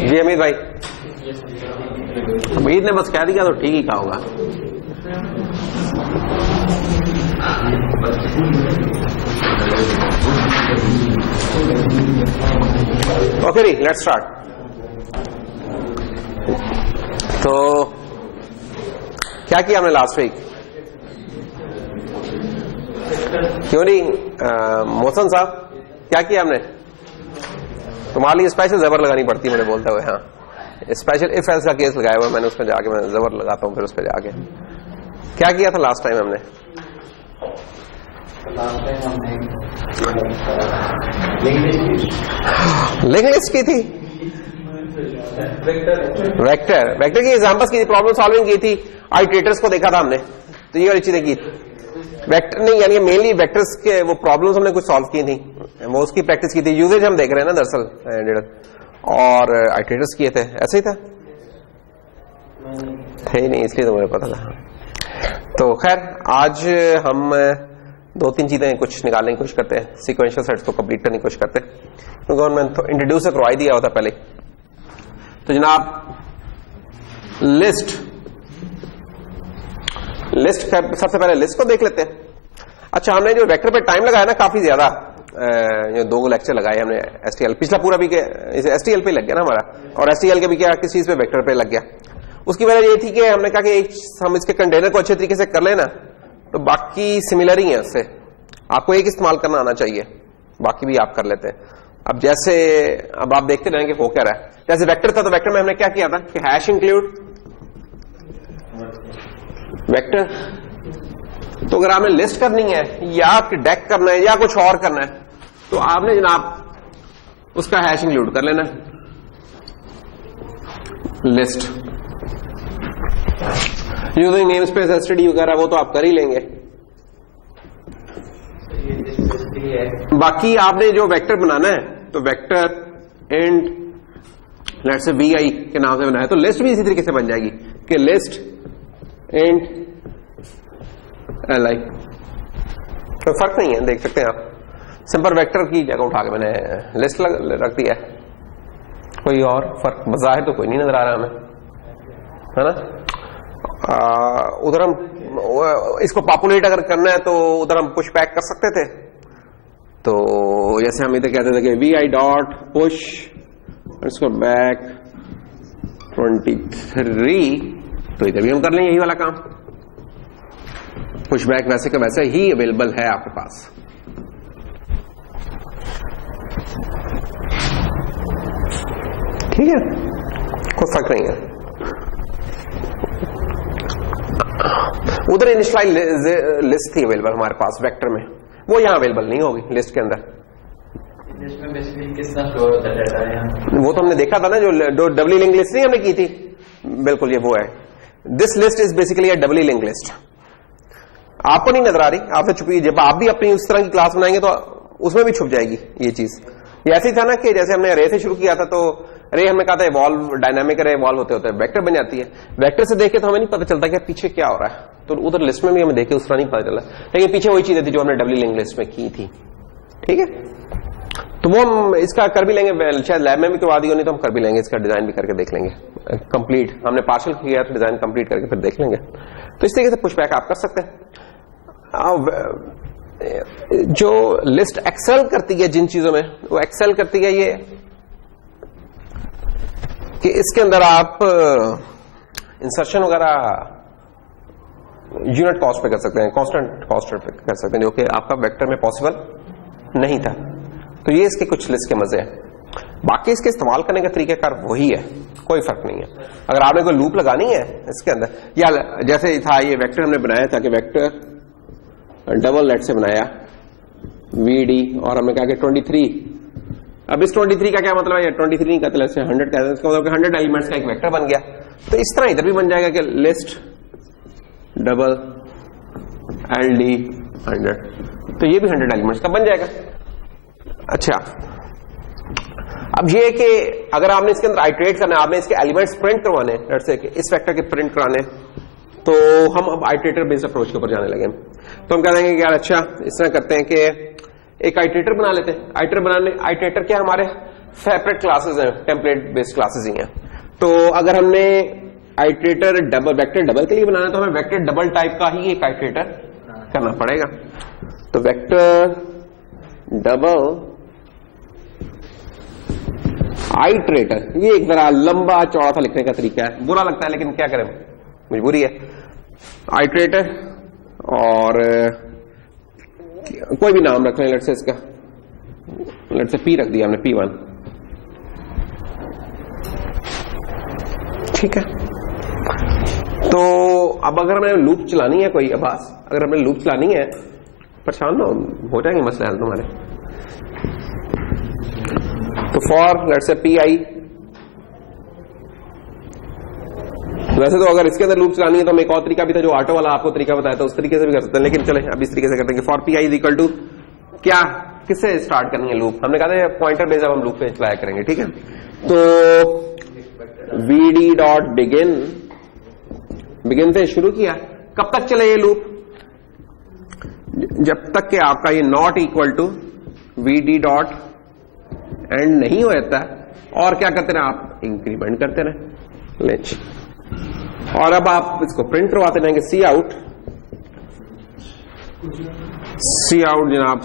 जी अमित भाई, अमित ने बस कह दिया तो ठीक ही कहा होगा। ओके री, लेट्स स्टार्ट। तो क्या किया हमने लास्ट वीक? क्यों नहीं मोहसन साहब, क्या किया हमने? तुम्हारे लिए स्पेशल जबर लगानी पड़ती है, मैंने बोलते हुए। हाँ, स्पेशल इफ एल्स का केस लगाया हुआ मैंने, उसमें जाके मैं जबर लगाता हूँ फिर उस पर जाके। क्या किया था लास्ट टाइम हमने? लिंक लिस्ट की थी, वेक्टर की एग्जांपल्स की थी, प्रॉब्लम सॉल्विंग की थी, आइटरेटर्स को देखा था हमने, तो ये वाली चीजें की। वेक्टर नहीं, यानी मेनली वेक्टर्स के वो प्रॉब्लम्स हमने कुछ सॉल्व की थी, वो उसकी प्रैक्टिस की थी। यूजेज हम देख रहे हैं ना दरअसल, और आइटरेटर्स किए थे। ऐसे ही था, थे नहीं, इसलिए तो मुझे पता था। तो खैर आज हम 2-3 चीजें कुछ निकालने की कोशिश करते हैं, सीक्वेंशियल सेट्स को कंप्लीट करने की कोशिश करते हैं, क्योंकि मैंने तो इंट्रोड्यूस करवा दिया होता पहले। तो जनाब लिस्ट सबसे पहले लिस्ट को देख लेते हैं। अच्छा, हमने जो वेक्टर पे टाइम लगाया ना काफी ज्यादा, जो 2 लेक्चर लगाए हमने एसटीएल, पिछला पूरा भी एसटीएल पे लग गया ना हमारा, और एसटीएल के भी क्या किस चीज पे वेक्टर पे लग गया। उसकी वजह ये थी कि हमने कहा कि हम इसके कंटेनर को अच्छे तरीके से कर लेना, तो बाकी सिमिलर ही है उससे, आपको एक इस्तेमाल करना आना चाहिए, बाकी भी आप कर लेते हैं। अब जैसे अब आप देखते रहेंगे हो क्या रहा है। जैसे वेक्टर था, तो वेक्टर में हमने क्या किया था कि हैश इंक्लूड वेक्टर। तो अगर आपने लिस्ट करनी है या डेक करना है या कुछ और करना है, तो आपने जनाब उसका हैश इंक्लूड कर लेना, list. Using name space STD वगैरह वो तो आप कर ही लेंगे। बाकी आपने जो वेक्टर बनाना है, तो vector and let's say V I के नाम से बनाया, तो लिस्ट भी इसी तरीके से बन जाएगी कि लिस्ट एंड एल आई। तो फर्क नहीं है, देख सकते हैं आप, सिंपल वेक्टर की जगह उठा के मैंने लिस्ट रख दिया है। कोई और फर्क बज़ाहिर तो कोई नहीं नजर आ रहा हमें, है ना। उधर हम इसको पॉपुलेट अगर करना है तो उधर हम पुश बैक कर सकते थे, तो जैसे हम इधर कहते थे कि वी आई डॉट पुश इसको बैक 23, तो इधर भी हम कर लेंगे यही वाला काम। पुश बैक वैसे का वैसे ही अवेलेबल है आपके पास। ठीक है, कोई फर्क नहीं है। उधर इनिशियल लिस्ट थी अवेलेबल हमारे पास वेक्टर में, वो यहां अवेलेबल नहीं होगी लिस्ट के अंदर। लिस्ट में बेसिकली कितना स्टोर होता है डाटा यहां? वो तो हमने देखा था ना, जो डबली लिंक लिस्ट नहीं हमने की थी, बिल्कुल ये वो है। This list is basically a doubly link list. आपको नहीं नजर आ रही, आपसे छुपी, जब आप भी अपनी उस तरह की क्लास बनाएंगे तो उसमें भी छुप जाएगी ये चीज। ये ऐसे ही था ना कि जैसे हमने रे से शुरू किया था, तो रे हमने कहा था इवॉल्व, डायनामिक रे इवॉल्व होते होते वेक्टर बन जाती है। वेक्टर से देखे तो हमें नहीं पता चलता कि पीछे क्या हो रहा है, तो उधर लिस्ट में भी हमें देखे उस तरह नहीं पता चला, लेकिन पीछे वही चीजें थी जो हमने डबली लिंक लिस्ट में की थी। ठीक है, तो वो हम इसका कर भी लेंगे, शायद लैब में भी करवा दी होनी, तो हम कर भी लेंगे, इसका डिजाइन भी करके देख लेंगे कंप्लीट। हमने पार्शियल किया तो डिजाइन कंप्लीट करके फिर देख लेंगे। तो इस तरीके से पुश बैक आप कर सकते हैं। जो लिस्ट एक्सेल करती है जिन चीजों में, वो एक्सेल करती है ये कि इसके अंदर आप इंसर्शन वगैरह यूनिट कॉस्ट पे कर सकते हैं, कांस्टेंट कॉस्ट पे कर सकते हैं, जो कि आपका वेक्टर में पॉसिबल नहीं था। तो ये इसके कुछ लिस्ट के मजे हैं। बाकी इसके इस्तेमाल करने का तरीकाकार वही है, कोई फर्क नहीं है। अगर आपने कोई लूप लगानी है इसके अंदर, या जैसे था ये वेक्टर हमने बनाया था कि वेक्टर डबल लेट से बनाया VD, और हमने कहा कि 23। अब इस 23 का क्या मतलब है? 23 नहीं कहते, 100 कहते हैं, इसका मतलब 100 एलिमेंट्स का एक वेक्टर बन गया। तो इस तरह इधर भी बन जाएगा कि लिस्ट डबल LD 100, तो ये भी 100 एलिमेंट्स का बन जाएगा। अच्छा, अब ये कि अगर आपने इसके अंदर आइटरेट करना है, आपने इसके एलिमेंट्स प्रिंट करवाने, लेट्स से इस वेक्टर के प्रिंट कराने, तो हम अब आइटरेटर बेस्ड अप्रोच के ऊपर जाने लगे। तो हम कह देंगे कि यार अच्छा इस तरह करते हैं कि एक आइटरेटर बना लेते हैं। आइटरेटर क्या हमारे सेपरेट क्लासेस हैं, टेम्पलेट बेस्ड क्लासेस ही हैं। तो अगर हमने आइटरेटर डबल, वेक्टर डबल के लिए बनाना है तो हमें वेक्टर डबल टाइप का ही एक आइटरेटर करना पड़ेगा। तो वेक्टर डबल आइटरेटर, ये एक जरा लंबा चौड़ा सा लिखने का तरीका है, बुरा लगता है लेकिन क्या करें, मजबूरी है। आइटरेटर और कोई भी नाम रख लें, लेट्स से इसका, लेट्स से पी रख दिया हमने, P1, ठीक है। तो अब अगर हमें लूप चलानी है कोई, आवाज अगर हमें लूप चलानी है, परेशान ना हो जाएंगे मसले हल तुम्हारे। तो फॉर लेट्स से PI, वैसे तो अगर इसके अंदर लूप चलानी है तो हमें एक और तरीका भी था जो ऑटो वाला आपको तरीका बताया था, उस तरीके से भी कर सकते हैं, लेकिन चले अब इस तरीके से करते हैं कि for PI is equal to क्या, किससे स्टार्ट करनी है लूप, हमने कहा था पॉइंटर बेस अब हम लूप पे चलाया करेंगे, ठीक है। तो VD डॉट बिगिन, बिगिन से शुरू किया, कब तक चले ये लूप, जब तक कि आपका ये not equal to VD dot end नहीं हो जाता, और क्या करते रहे आप, इंक्रीमेंट करते रहे लेच, और अब आप इसको प्रिंट करवाते रहेंगे सी आउट जनाब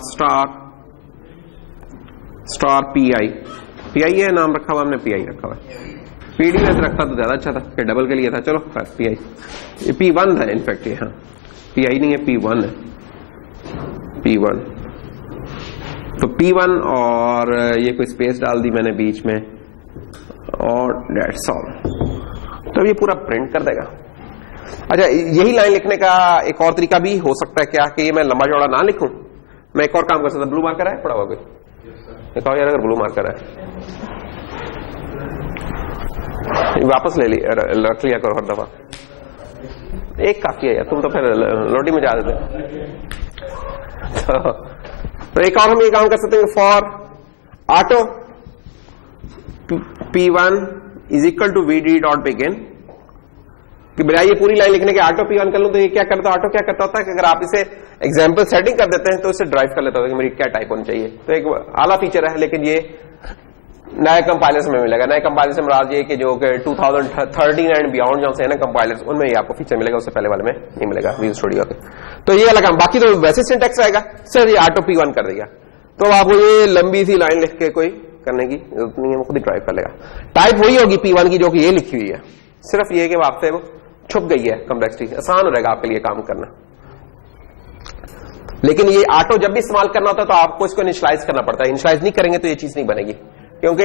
स्टार PI है नाम रखा हुआ हमने, PI रखा हुआ है, PD में रखता तो ज्यादा अच्छा था, फिर डबल के लिए था, चलो बस PI, ये P1 है इनफैक्ट, ये हाँ PI नहीं है, P1 है, P1। तो P1 और ये कोई स्पेस डाल दी मैंने बीच में, और दैट्स ऑल। तो ये पूरा प्रिंट कर देगा। अच्छा, यही लाइन लिखने का एक और तरीका भी हो सकता है क्या, कि ये मैं लंबा चौड़ा ना लिखूं, मैं एक और काम कर सकता, ब्लू मार्कर है पड़ा हुआ कोई, देखो यार अगर ब्लू मार्कर है वापस ले लिया, रख लिया करो हर दफा, एक काफी है यार, तुम तो फिर लोडी में जा देते। तो एक और हम ये काम कर सकते हैं, for auto P1 is equal to VD dot begin, कि बजाय ये पूरी लाइन लिखने के ऑटो P1 कर लूं, तो ये क्या करता है, ऑटो क्या करता होता है कि अगर आप इसे एग्जाम्पल सेटिंग कर देते हैं तो इसे ड्राइव कर लेता होता है कि मेरी क्या टाइप होनी चाहिए। तो एक आला फीचर है, लेकिन ये नए कंपाइलर्स में मिलेगा। नए कंपाइलर्स में राज ये कि जो कि 2013 एंड बियॉन्ड जो है ना कंपाइलर्स, उनमें ये आपको फीचर मिलेगा, उससे पहले वाले में नहीं मिलेगा विजुअल स्टूडियो के। तो ये अलग काम, बाकी तो वैसे सिंटेक्स आएगा सर, ये ऑटो P1 कर देगा, तो आपको ये लंबी सी लाइन लिख के कोई करने की जरूरत नहीं है, वो खुद ही ड्राइव कर लेगा। टाइप वही होगी P1 की जो कि ये लिखी हुई है, सिर्फ ये कि आपसे वो छुप गई है कॉम्प्लेक्सिटी, आसान हो जाएगा आपके लिए काम करना। लेकिन ये ऑटो जब भी इस्तेमाल करना होता है तो आपको इसको इनिशियलाइज करना पड़ता है, इनिशियलाइज नहीं करेंगे तो ये चीज नहीं बनेगी, क्योंकि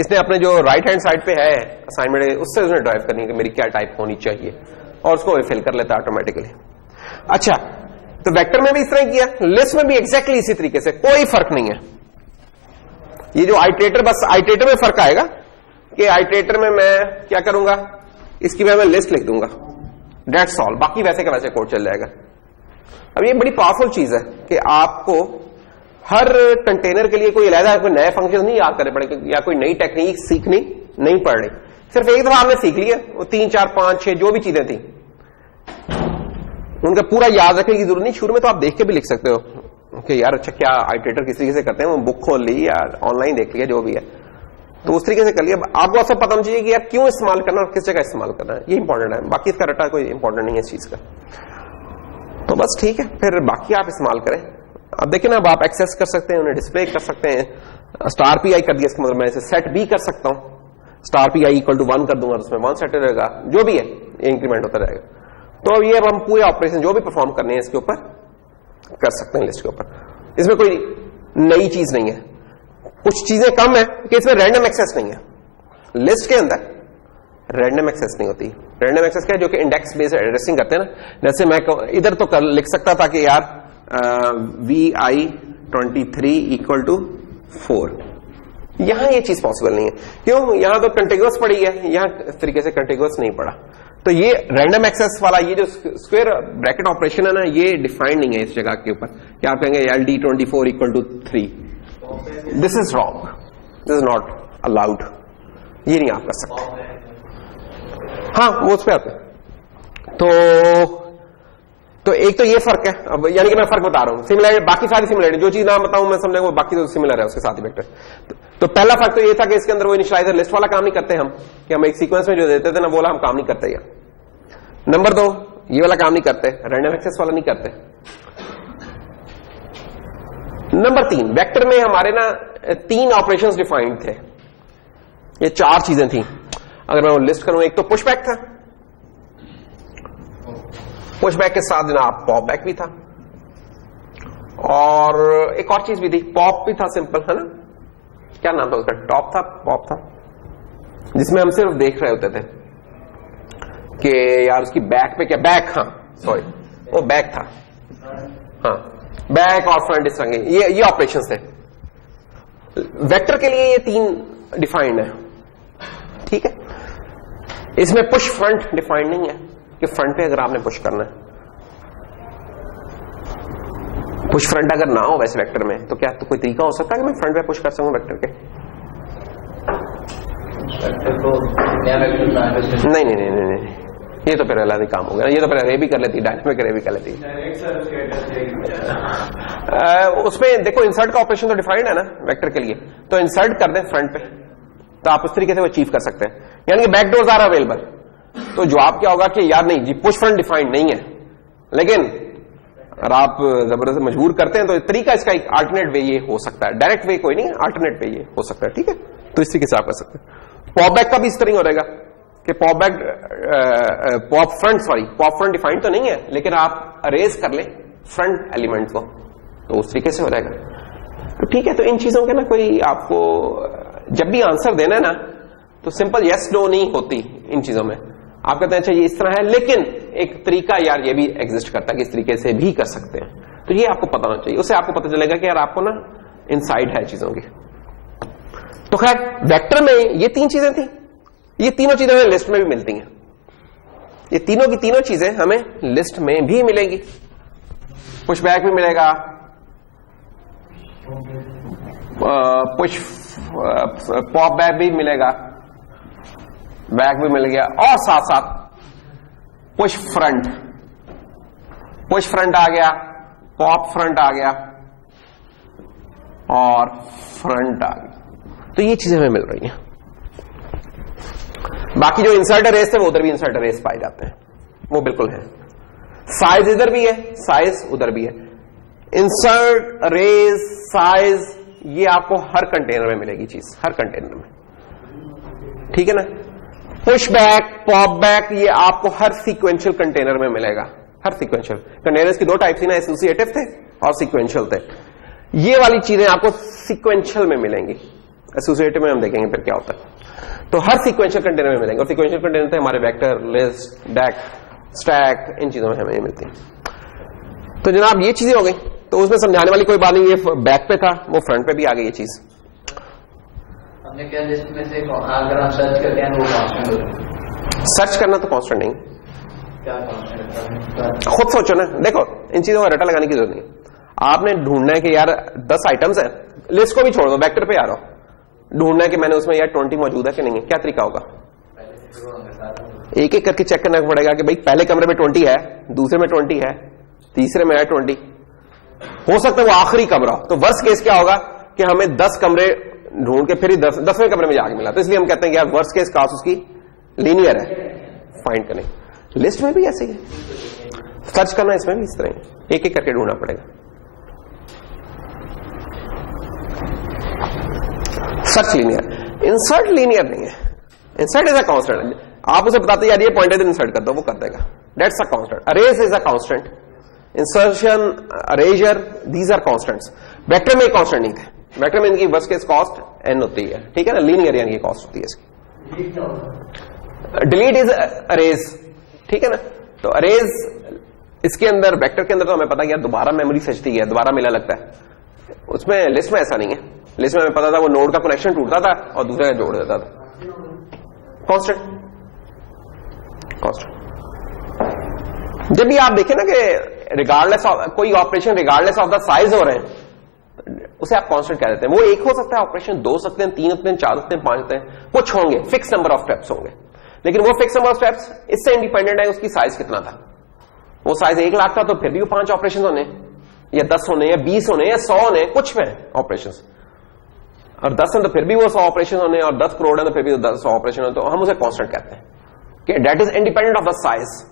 इसने अपने जो राइट हैंड साइड पे है असाइनमेंट, उससे उसने ड्राइव करनी है कि मेरी क्या टाइप होनी चाहिए, और उसको फिल कर लेता है ऑटोमेटिकली। अच्छा, तो वेक्टर में भी इस तरह किया, लिस्ट में भी एग्जैक्टली इसी तरीके से, कोई फर्क नहीं है। ये जो आइटरेटर, बस आइटरेटर में फर्क आएगा कि आइटरेटर में मैं क्या करूंगा, इसकी मैं लिस्ट लिख दूंगा, दैट्स ऑल, बाकी वैसे का वैसे कोड चल जाएगा। अब ये बड़ी पावरफुल चीज है कि आपको हर कंटेनर के लिए कोई अलग कोई नए फंक्शन नहीं याद करने पड़े, या कोई नई टेक्निक सीखनी नहीं पड़ रही, सिर्फ एक दफा आपने सीख लिया, वो 3, 4, 5, 6 जो भी चीजें थी उनका पूरा याद रखने की जरूरत नहीं। शुरू में तो आप देख के भी लिख सकते हो कि यार अच्छा क्या आइटरेटर किस तरीके से करते हैं, वो बुक खोल ली या ऑनलाइन देख लिया, जो भी है, तो उस तरीके से कर लिया। आपको सब पता होना चाहिए कि यार क्यों इस्तेमाल करना और किस जगह इस्तेमाल करना है, ये इंपॉर्टेंट है, बाकी इसका रटा कोई इंपॉर्टेंट नहीं है इस चीज का। तो बस ठीक है, फिर बाकी आप इस्तेमाल करें। अब देखिए ना, अब आप एक्सेस कर सकते हैं, उन्हें डिस्प्ले कर सकते हैं, स्टार PI कर दिया, इसका मतलब मैं इसे सेट भी कर सकता हूं, स्टार PI इक्वल टू 1 कर दूंगा, उसमें 1 सेट रहेगा, जो भी है ये इंक्रीमेंट होता रहेगा। तो ये अब हम पूरे ऑपरेशन जो भी परफॉर्म करने हैं इसके ऊपर कर सकते हैं लिस्ट के ऊपर, इसमें कोई नई चीज नहीं है। कुछ चीजें कम है कि इसमें रैंडम एक्सेस नहीं है, लिस्ट के अंदर रैंडम एक्सेस नहीं होती। रैंडम एक्सेस क्या है, जो कि इंडेक्स बेस्ड एड्रेसिंग करते हैं ना, जैसे मैं इधर तो कर लिख सकता था कि यार VI23 इक्वल टू 4, यहां ये चीज पॉसिबल नहीं है। क्यों, यहां तो कंटिग्यूअस पड़ी है, यहां इस तरीके से कंटिग्यूअस नहीं पड़ा। तो ये रैंडम एक्सेस वाला ये जो स्क्वायर ब्रैकेट ऑपरेशन है ना, ये डिफाइंड नहीं है इस जगह के ऊपर, क्या आप कहेंगे LD24 equal to 3, this is wrong, this is not allowed, ये नहीं आप कर सकते। हाँ, वो उस पर आते। तो तो एक तो ये फर्क है, अब यानी कि मैं फर्क बता रहा हूं, सिमिलरिटी बाकी सारी सिमिलरिटी जो चीज नाम बताऊं मैं समझे वो बाकी तो सिमिलर है उसके साथ ही वेक्टर। तो पहला फर्क तो ये था कि इसके अंदर वो इनिशियलाइजर लिस्ट वाला काम नहीं करते हम, कि हम एक सीक्वेंस में जो देते थे ना वो वाला हम काम नहीं करते। या नंबर 2 ये वाला काम नहीं करते, रैंडम एक्सेस वाला नहीं करते। नंबर 3 वेक्टर में हमारे ना 3 ऑपरेशंस डिफाइंड थे, ये 4 चीजें थी। अगर मैं वो लिस्ट करूं, एक तो पुशबैक था, पुशबैक के साथ जनाब पॉपबैक भी था, और एक और चीज भी थी, पॉप भी था सिंपल, है ना, क्या नाम था उसका, टॉप था, पॉप था, जिसमें हम सिर्फ देख रहे होते थे कि यार उसकी बैक पे क्या, बैक, हाँ सॉरी वो बैक था, हाँ बैक और फ्रंट इस तरह के ये ऑपरेशंस थे। वेक्टर के लिए ये 3 डिफाइंड है, ठीक है। इसमें पुश फ्रंट डिफाइंड नहीं है कि फ्रंट पे अगर आपने पुश करना है, पुश फ्रंट अगर ना हो वैसे वेक्टर में तो क्या तो कोई तरीका हो सकता है कि मैं फ्रंट पे पुश कर सकूं वेक्टर के? नहीं नहीं नहीं नहीं नहीं, ये तो फिर अलग ही काम हो गया, ये तो फिर रे भी कर लेती, डायनेमिक रे भी कर लेती। उसमें देखो इंसर्ट का ऑपरेशन तो डिफाइंड है ना वेक्टर के लिए, तो इंसर्ट कर दें फ्रंट पे तो आप उस तरीके से वो अचीव कर सकते हैं, यानी कि बैक डोर्स आर अवेलेबल। तो जवाब क्या होगा कि यार नहीं जी पुश फ्रंट डिफाइंड नहीं है, लेकिन अगर आप जबरदस्त मजबूर करते हैं तो तरीका इसका एक अल्टरनेट वे ये हो सकता है, डायरेक्ट वे कोई नहीं, अल्टरनेट वे ये हो सकता है, ठीक है। तो इस तरीके से आप कर सकते हैं। पॉपबैक का भी इस तरह हो रहेगा कि पॉपबैक पॉप फ्रंट डिफाइंड तो नहीं है, लेकिन आप अरेज कर ले फ्रंट एलिमेंट को, तो उस तरीके से हो जाएगा। तो ठीक है, तो इन चीजों के ना कोई आपको जब भी आंसर देना है ना तो सिंपल यस नो नहीं होती इन चीजों में। आप कहते हैं अच्छा ये इस तरह है, लेकिन एक तरीका यार ये भी एग्जिस्ट करता है कि इस तरीके से भी कर सकते हैं, तो ये आपको पता होना चाहिए, उससे आपको पता चलेगा कि यार आपको ना इनसाइड है चीजों की। तो खैर वेक्टर में ये 3 चीजें थी, ये तीनों चीजें हमें लिस्ट में भी मिलती हैं, ये तीनों की तीनों चीजें हमें लिस्ट में भी मिलेंगी। पुशबैक भी मिलेगा, पुश पॉप बैक भी मिलेगा, बैक भी मिल गया, और साथ साथ पुश फ्रंट आ गया, पॉप फ्रंट आ गया और फ्रंट आ गया। तो ये चीजें हमें मिल रही हैं। बाकी जो इंसर्ट अरेज थे वो उधर भी इंसर्ट अरेज पाए जाते हैं, वो बिल्कुल है। साइज इधर भी है, साइज उधर भी है। इंसर्ट अरेज साइज ये आपको हर कंटेनर में मिलेगी चीज, हर कंटेनर में, ठीक है ना। पुश बैक पॉप बैक ये आपको हर सीक्वेंशियल कंटेनर में मिलेगा, हर सीक्वेंशियल कंटेनर्स की 2 टाइप थी ना, एसोसिएटिव थे और सीक्वेंशियल थे। ये वाली चीजें आपको सीक्वेंशियल में मिलेंगी, एसोसिएटिव में हम देखेंगे फिर क्या होता है। तो हर सीक्वेंशियल कंटेनर में मिलेंगे, और सीक्वेंशियल कंटेनर थे हमारे वेक्टर, लिस्ट, डेक, स्टैक, इन चीजों में हमें मिलती है। तो जनाब ये चीजें हो गई, तो उसमें समझाने वाली कोई बात नहीं, ये बैक पे था, वो फ्रंट पे भी आ गई ये चीज। हमने क्या लिस्ट में से अगर हम सर्च करते हैं तो वो कांस्टेंट होता है, सर्च करना तो कांस्टेंट नहीं, क्या कांस्टेंट, खुद सोचो ना। देखो इन चीजों का रटा लगाने की जरूरत नहीं, आपने ढूंढना है कि यार 10 आइटम्स है, लिस्ट को भी छोड़ दो, वेक्टर पे आ रहा हो, ढूंढना है कि मैंने उसमें यार 20 मौजूद है कि नहीं है, क्या तरीका होगा? एक एक करके चेक करना पड़ेगा कि भाई पहले कमरे में 20 है, दूसरे में 20 है, तीसरे में है 20, हो सकता है वो आखिरी कमरा हो। तो वर्स्ट केस क्या होगा कि हमें 10 कमरे ढूंढ के फिर ही 10वें कमरे में जाके मिला, तो इसलिए हम कहते हैं कि यार वर्स्ट केस कास्ट उसकी लीनियर है, फाइंड करें। लिस्ट में भी ऐसे ही है, सर्च करना इसमें भी इस तरह है, एक एक करके ढूंढना पड़ेगा। सर्च लीनियर, इंसर्ट लीनियर नहीं है, इंसर्ट इज अ कांस्टेंट। आप उसे बताते यार ये पॉइंट है इंसर्ट कर दो, वो कर देगा, that's a constant. Arrays is a constant, insertion, erasure, these are constants. Vector में कांस्टेंट नहीं थे, वेक्टर में इनकी वर्स्ट केस कॉस्ट n होती है, ठीक है ना, लीनियर यानी कॉस्ट होती है इसकी। डिलीट इज अरेज, ठीक है ना। तो अरेज इसके अंदर, वेक्टर के अंदर तो हमें पता है दोबारा मेमोरी सजती है, दोबारा मेला लगता है, उसमें लिस्ट में ऐसा नहीं है। लिस्ट में हमें पता था वो नोड का कनेक्शन टूटता था और दूसरे का जोड़ देता था, कांस्टेंट कांस्टेंट। जब भी आप देखें ना कि रिगार्डलेस ऑफ कोई operation, regardless of the size हो रहे हैं, उसे आप कांस्टेंट कह देते हैं। वो एक हो सकता है ऑपरेशन, 2 सकते हैं, 3 सकते हैं, 4 सकते हैं, 5 सकते हैं, कुछ होंगे, फिक्स नंबर ऑफ स्टेप्स होंगे, लेकिन वो फिक्स नंबर ऑफ स्टेप्स इससे इंडिपेंडेंट है उसकी साइज कितना था। वो साइज 1 लाख था तो फिर भी वो 5 ऑपरेशन होने, या 10 होने, या 20 होने, या 100 होने, कुछ में ऑपरेशन, और 10 है तो फिर भी वो 100 ऑपरेशन होने, और 10 करोड़ है तो फिर भी 100 ऑपरेशन होने, तो हम उसे कांस्टेंट कहते हैं कि that is independent of the size.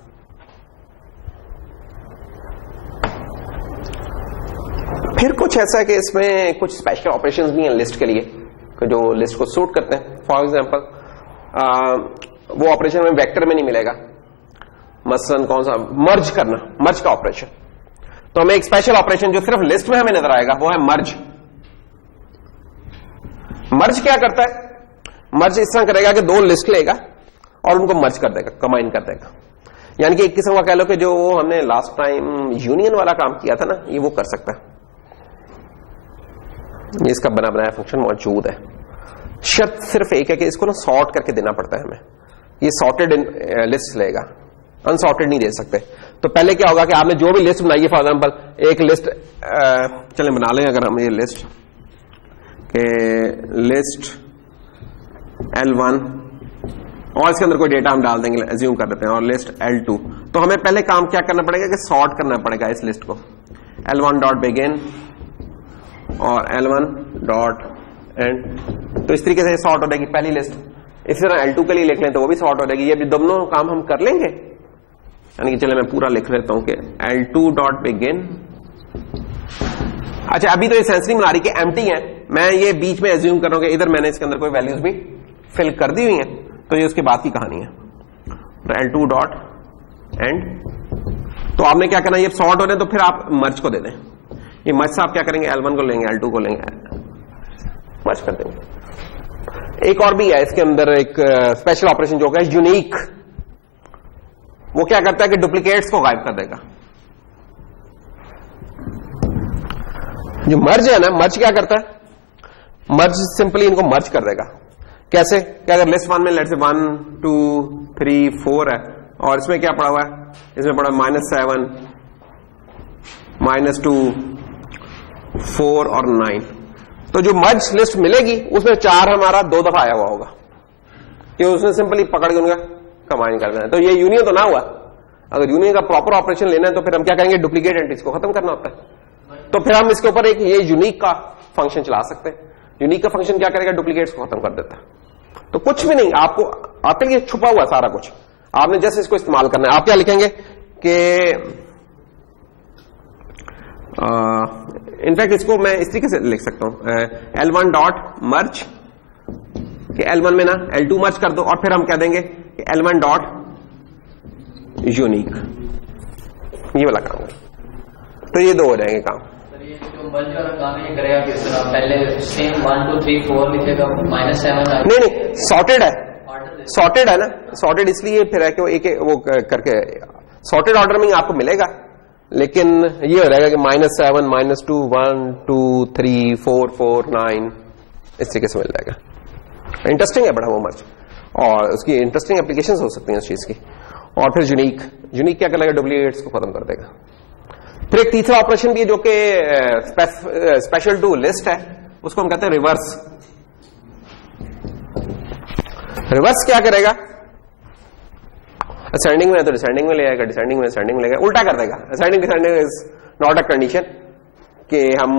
फिर कुछ ऐसा है कि इसमें कुछ स्पेशल ऑपरेशंस भी हैं लिस्ट के लिए, जो लिस्ट को सूट करते हैं। फॉर एग्जांपल वो ऑपरेशन में वेक्टर में नहीं मिलेगा, मसलन कौन सा, मर्ज करना, मर्ज का ऑपरेशन। तो हमें एक स्पेशल ऑपरेशन जो सिर्फ लिस्ट में हमें नजर आएगा वो है मर्ज। मर्ज क्या करता है? मर्ज इस तरह करेगा कि 2 लिस्ट लेगा और उनको मर्ज कर देगा, कंबाइन कर देगा। यानी कि एक किस्म का कह लो कि जो हमने लास्ट टाइम यूनियन वाला काम किया था ना, ये वो कर सकता है। ये इसका बना बनाया फंक्शन मौजूद है। शर्त सिर्फ एक है कि इसको ना सॉर्ट करके देना पड़ता है हमें। ये सॉर्टेड लिस्ट लेगा, अनसॉर्टेड नहीं दे सकते। तो पहले क्या होगा कि आपने जो भी लिस्ट बनाई है, फॉर एग्जांपल एक लिस्ट चलें बना लें, अगर हम ये लिस्ट के लिस्ट L1 और इसके अंदर कोई डेटा हम डाल देंगे, एज्यूम कर देते हैं, और लिस्ट L2। तो हमें पहले काम क्या करना पड़ेगा कि सॉर्ट करना पड़ेगा इस लिस्ट को, L1 डॉट बिगिन और L1 डॉट एंड। तो इस तरीके से सॉर्ट हो जाएगी पहली लिस्ट। इसी तरह L2 के लिए लिख लें तो वो भी सॉर्ट हो जाएगी। ये भी दोनों काम हम कर लेंगे। यानी कि चले मैं पूरा लिख लेता हूं कि L2 डॉट बिगिन। अच्छा, अभी तो ये सेंस नहीं बना रही कि एम्प्टी है, मैं ये बीच में एज्यूम कर रहा हूं कि इधर मैंने इसके अंदर कोई वैल्यूज भी फिल कर दी हुई है, तो ये उसके बाद की कहानी है। तो L2 डॉट एंड। तो आपने क्या करना है, ये सॉर्ट हो रहे हैं तो फिर आप मर्ज को दे दें। ये मर्ज से आप क्या करेंगे, L1 को लेंगे, L2 को लेंगे, मर्ज कर देंगे। एक और भी है इसके अंदर एक स्पेशल ऑपरेशन जो है यूनिक। वो क्या करता है कि डुप्लीकेट्स को गायब कर देगा। जो मर्ज है ना, मर्ज क्या करता है, मर्ज सिंपली इनको मर्ज कर देगा। कैसे कि अगर लिस्ट 1 में लेट्स से 1 2 3 4 है, और इसमें क्या पड़ा हुआ है, इसमें पड़ा -7 -2 4 और 9। तो जो मर्ज लिस्ट मिलेगी उसमें 4 हमारा 2 दफा आया हुआ होगा, कि उसने सिंपली पकड़ के उनका कंबाइन कर देना। तो ये यूनियन तो ना हुआ। अगर यूनियन का प्रॉपर ऑपरेशन लेना है तो फिर हम क्या करेंगे, डुप्लीकेट एंट्रीज को खत्म करना होता है। तो फिर हम इसके ऊपर एक ये यूनिक का फंक्शन चला सकते हैं। यूनिक का फंक्शन क्या करेगा, डुप्लीकेट्स को खत्म कर देता है। तो कुछ भी नहीं, आपको आपके लिए छुपा हुआ सारा कुछ, आपने जैसे इसको इस्तेमाल करना है। आप क्या लिखेंगे कि इनफैक्ट इसको मैं इस तरीके से लिख सकता हूं, L1 डॉट मर्ज, कि L1 में ना L2 मर्ज कर दो, और फिर हम कह देंगे कि L1 डॉट यूनिक। ये वाला काम है। तो ये 2 हो जाएंगे काम। ये जो मर्ज वाला काम है ये करेगा किस तरह, पहले सेम 1 2 3 4 लिखेगा, -7 नहीं, सॉर्टेड है, सॉर्टेड है ना। सॉर्टेड इसलिए फिर है कि वो एक वो करके सॉर्टेड ऑर्डर में आपको मिलेगा, लेकिन ये हो रहेगा कि -7 -2 1 2 3 4 4 9 इस तरीके से मिल जाएगा। इंटरेस्टिंग है बड़ा वो मर्ज, और उसकी इंटरेस्टिंग एप्लीकेशंस हो सकती हैं उस चीज की। और फिर यूनिक, यूनिक क्या करेगा, डुप्लीकेट्स को खत्म कर देगा। फिर एक तीसरा ऑपरेशन भी है जो कि स्पेशल टू लिस्ट है, उसको हम कहते हैं रिवर्स। रिवर्स क्या करेगा, असेंडिंग में है तो डिसेंडिंग में ले आएगा, डिसेंडिंग में असेंडिंग में ले आएगा, उल्टा कर देगा। Ascending descending is not a condition कि हम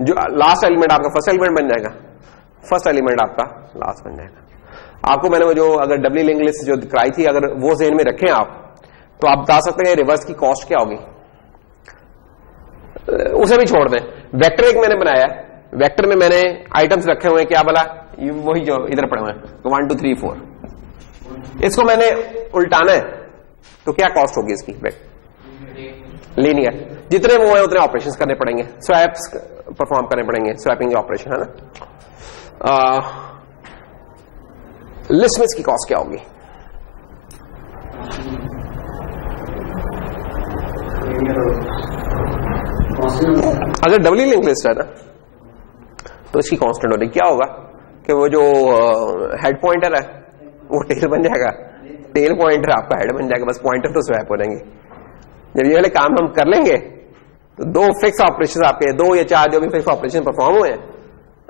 जो लास्ट एलिमेंट आपका फर्स्ट एलिमेंट बन जाएगा, फर्स्ट एलिमेंट आपका लास्ट बन जाएगा। आपको मैंने वो जो अगर डब्ल्यू लिंक लिस्ट जो दिखाई थी, अगर वो ज़हन में रखें आप, तो आप बता सकते हैं रिवर्स की कॉस्ट क्या होगी। उसे भी छोड़ दें। वेक्टर एक मैंने बनाया है, वेक्टर में मैंने आइटम्स रखे हुए हैं, क्या बोला, वही जो इधर पड़े हुए हैं 1 2 3 4। इसको मैंने उल्टाना है तो क्या कॉस्ट होगी इसकी, लीनियर। जितने वो है उतने ऑपरेशंस करने पड़ेंगे, स्वैप्स परफॉर्म करने पड़ेंगे, स्वैपिंग ऑपरेशन है ना। लिस्ट में इसकी कॉस्ट क्या होगी, अगर डबली लिंक लिस्ट है ना तो इसकी कांस्टेंट होगी। क्या होगा कि वो जो हेड पॉइंटर है वो टेल बन जाएगा, टेल पॉइंटर आपका हेड बन जाएगा, बस पॉइंटर तो स्वैप हो जाएंगे। जब ये वाले काम हम कर लेंगे तो 2 फिक्स ऑपरेशन आपके, 2 या 4 जो भी फिक्स ऑपरेशन परफॉर्म हुए हैं,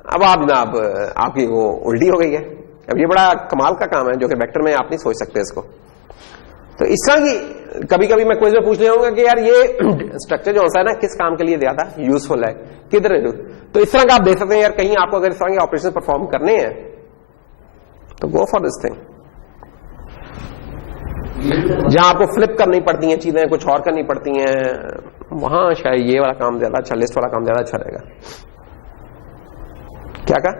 अब आप जनाब आपकी वो उल्टी हो गई है। अब ये बड़ा कमाल का काम है जो कि वेक्टर में आप नहीं सोच सकते इसको। तो इस तरह की कभी कभी मैं क्विज में पूछ लिया होगा कि यार ये स्ट्रक्चर जो होता है ना किस काम के लिए ज्यादा यूजफुल है, किधर है, तो इस तरह का आप देख सकते हैं यार कहीं आपको अगर इस तरह के ऑपरेशन परफॉर्म करने हैं तो गो फॉर दिस थिंग। जहां आपको फ्लिप करनी पड़ती हैं चीजें, कुछ और करनी पड़ती हैं, वहां शायद ये वाला काम ज्यादा अच्छा, लिस्ट वाला काम ज्यादा अच्छा रहेगा। क्या कहा?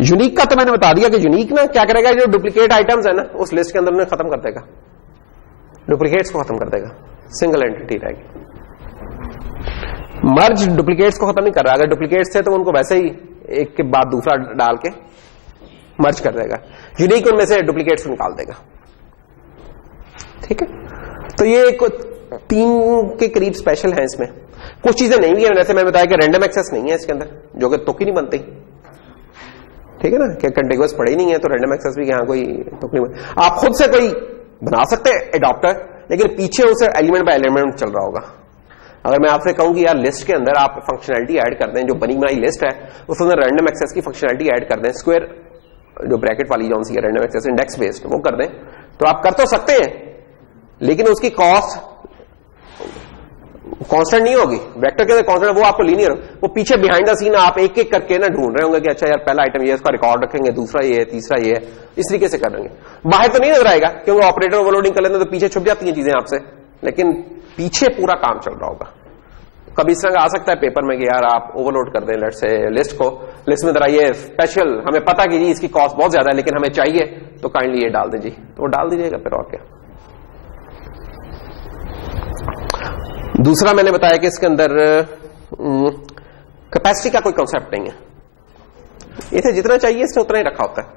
यूनिक का तो मैंने बता दिया कि यूनिक ना क्या करेगा, जो डुप्लीकेट आइटम्स है ना उस लिस्ट के अंदर उन्हें खत्म कर देगा, डुप्लीकेट्स को खत्म कर देगा, सिंगल एंटिटी रहेगी। मर्ज डुप्लीकेट्स को खत्म नहीं कर रहा, अगर डुप्लीकेट्स थे तो उनको वैसे ही एक के बाद दूसरा डाल के मर्ज कर देगा, यूनिक उनमें से डुप्लीकेट्स निकाल देगा। ठीक है, तो ये 3 के करीब स्पेशल है इसमें। कुछ चीजें नहीं भी है, जैसे मैंने बताया कि रैंडम एक्सेस नहीं है इसके अंदर, जो कि तुक ही नहीं बनती। ठीक है ना, कि कंटिन्यूअस पड़े ही नहीं है तो रैंडम एक्सेस भी यहां कोई तुक नहीं बनती। आप खुद से कोई बना सकते हैं एडॉप्टर, लेकिन पीछे उसे एलिमेंट बाय एलिमेंट चल रहा होगा। अगर मैं आपसे कहूं कि यार लिस्ट के अंदर आप फंक्शनैलिटी ऐड कर दें, जो बनी बनाई लिस्ट है उसके अंदर रैंडम एक्सेस की फंक्शनैलिटी ऐड कर दें, स्क्वायर जो ब्रैकेट वाली जो सी है रैंडम एक्सेस इंडेक्स बेस्ड, वो कर दें, तो आप कर तो सकते हैं, लेकिन उसकी कॉस्ट कांस्टेंट नहीं होगी। वेक्टर के अंदर कांस्टेंट, वो आपको लीनियर, वो पीछे बिहाइंड द सीन आप एक एक करके ना ढूंढ रहे होंगे कि अच्छा यार पहला आइटम ये, इसका रिकॉर्ड रखेंगे, दूसरा ये है, तीसरा ये है, इस तरीके से कर देंगे। बाहर तो नहीं नजर आएगा क्योंकि ऑपरेटर ओवरलोडिंग कर लेते हैं तो पीछे छुप जाती हैं चीजें आपसे, लेकिन पीछे पूरा काम चल रहा होगा। कभी इस तरह का आ सकता है पेपर में कि यार आप ओवरलोड कर दें लेट से लिस्ट को, लिस्ट में जरा ये स्पेशल, हमें पता कि जी इसकी कॉस्ट बहुत ज्यादा है लेकिन हमें चाहिए तो काइंडली ये डाल दीजिए, तो वो डाल दीजिएगा फिर, और क्या। दूसरा मैंने बताया कि इसके अंदर कैपेसिटी का कोई कॉन्सेप्ट नहीं है, इसे जितना चाहिए इसने उतना ही रखा होता है।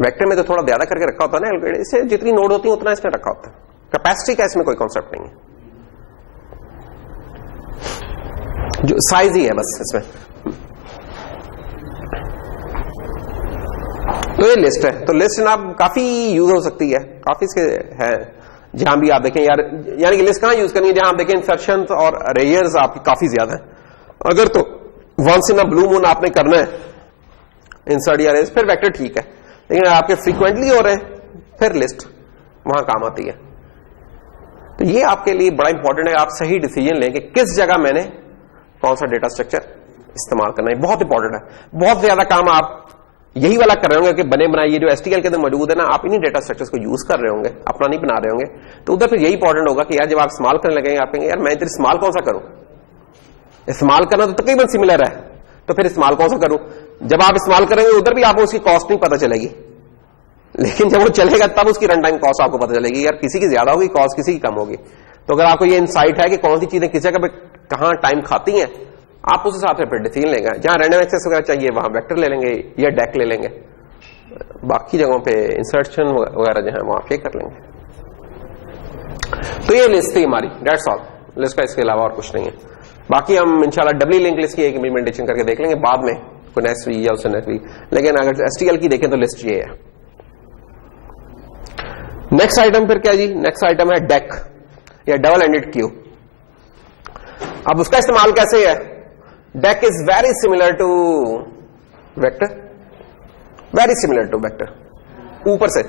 वेक्टर में तो थोड़ा ज्यादा करके रखा होता है ना, इसे जितनी नोड होती है उतना इसने रखा होता है। कैपेसिटी का इसमें कोई कॉन्सेप्ट नहीं है, जो साइज ही है बस इसमें। तो ये लिस्ट है, तो लिस्ट ना काफी यूज हो सकती है, काफी इसके है। जहां भी आप देखें यार, यानी कि लिस्ट कहां यूज करनी है, जहां आप देखें इंसर्शन और रेयर्स आपकी काफी ज्यादा है, अगर तो once in a blue moon आपने करना है इंसर्ट या रेज, फिर वेक्टर ठीक है, लेकिन आपके फ्रीक्वेंटली हो रहे हैं फिर लिस्ट वहां काम आती है। तो ये आपके लिए बड़ा इंपॉर्टेंट है, आप सही डिसीजन लें कि किस जगह मैंने कौन सा डेटा स्ट्रक्चर इस्तेमाल करना है, बहुत इंपॉर्टेंट है। बहुत ज्यादा काम आप यही वाला कर रहे होंगे कि बने बनाए ये जो एसटीएल के अंदर मौजूद है ना, आप इन्हीं डेटा स्ट्रक्चर्स को यूज कर रहे होंगे, अपना नहीं बना रहे होंगे, तो उधर फिर यही इंपॉर्टेंट होगा कि यार जब आप इस्तेमाल करने लगेंगे आप कहेंगे यार मैं इधर इस्तेमाल कौन सा करूं, इस्तेमाल करना तो तकरीबन सिमिलर है, तो फिर इस्तेमाल कौन सा करूं। जब आप इस्तेमाल करेंगे उधर भी आपको उसकी कॉस्ट नहीं पता चलेगी, लेकिन जब वो चलेगा तब उसकी रन टाइम कॉस्ट आपको पता चलेगी, यार किसी की ज्यादा होगी कॉस्ट, किसी की कम होगी। तो अगर आपको ये इनसाइट है कि कौन सी चीजें किस जगह पे कहां टाइम खाती हैं, आप उस हिसाब से फिर डिसीजन लेंगे। जहां रैंडम एक्सेस वगैरह चाहिए वहां वेक्टर ले लेंगे या डेक ले लेंगे, बाकी जगहों पे इंसर्शन वगैरह जो है वो आप ये कर लेंगे। तो ये लिस्ट थी हमारी, डेट्स ऑल, लिस्ट का इसके अलावा और कुछ नहीं है। बाकी हम इंशाल्लाह डब्ली लिंक लिस्ट की एक इम्प्लीमेंटेशन करके देख लेंगे बाद में, कोई नेक्स्ट वीक या उससे नेक्स्ट वीक, लेकिन अगर एसटीएल की देखें तो लिस्ट ये है। नेक्स्ट आइटम फिर क्या जी, नेक्स्ट आइटम है डेक या डबल एंडेड क्यू। अब उसका इस्तेमाल कैसे है, deque is very similar to vector, very similar to vector, ऊपर से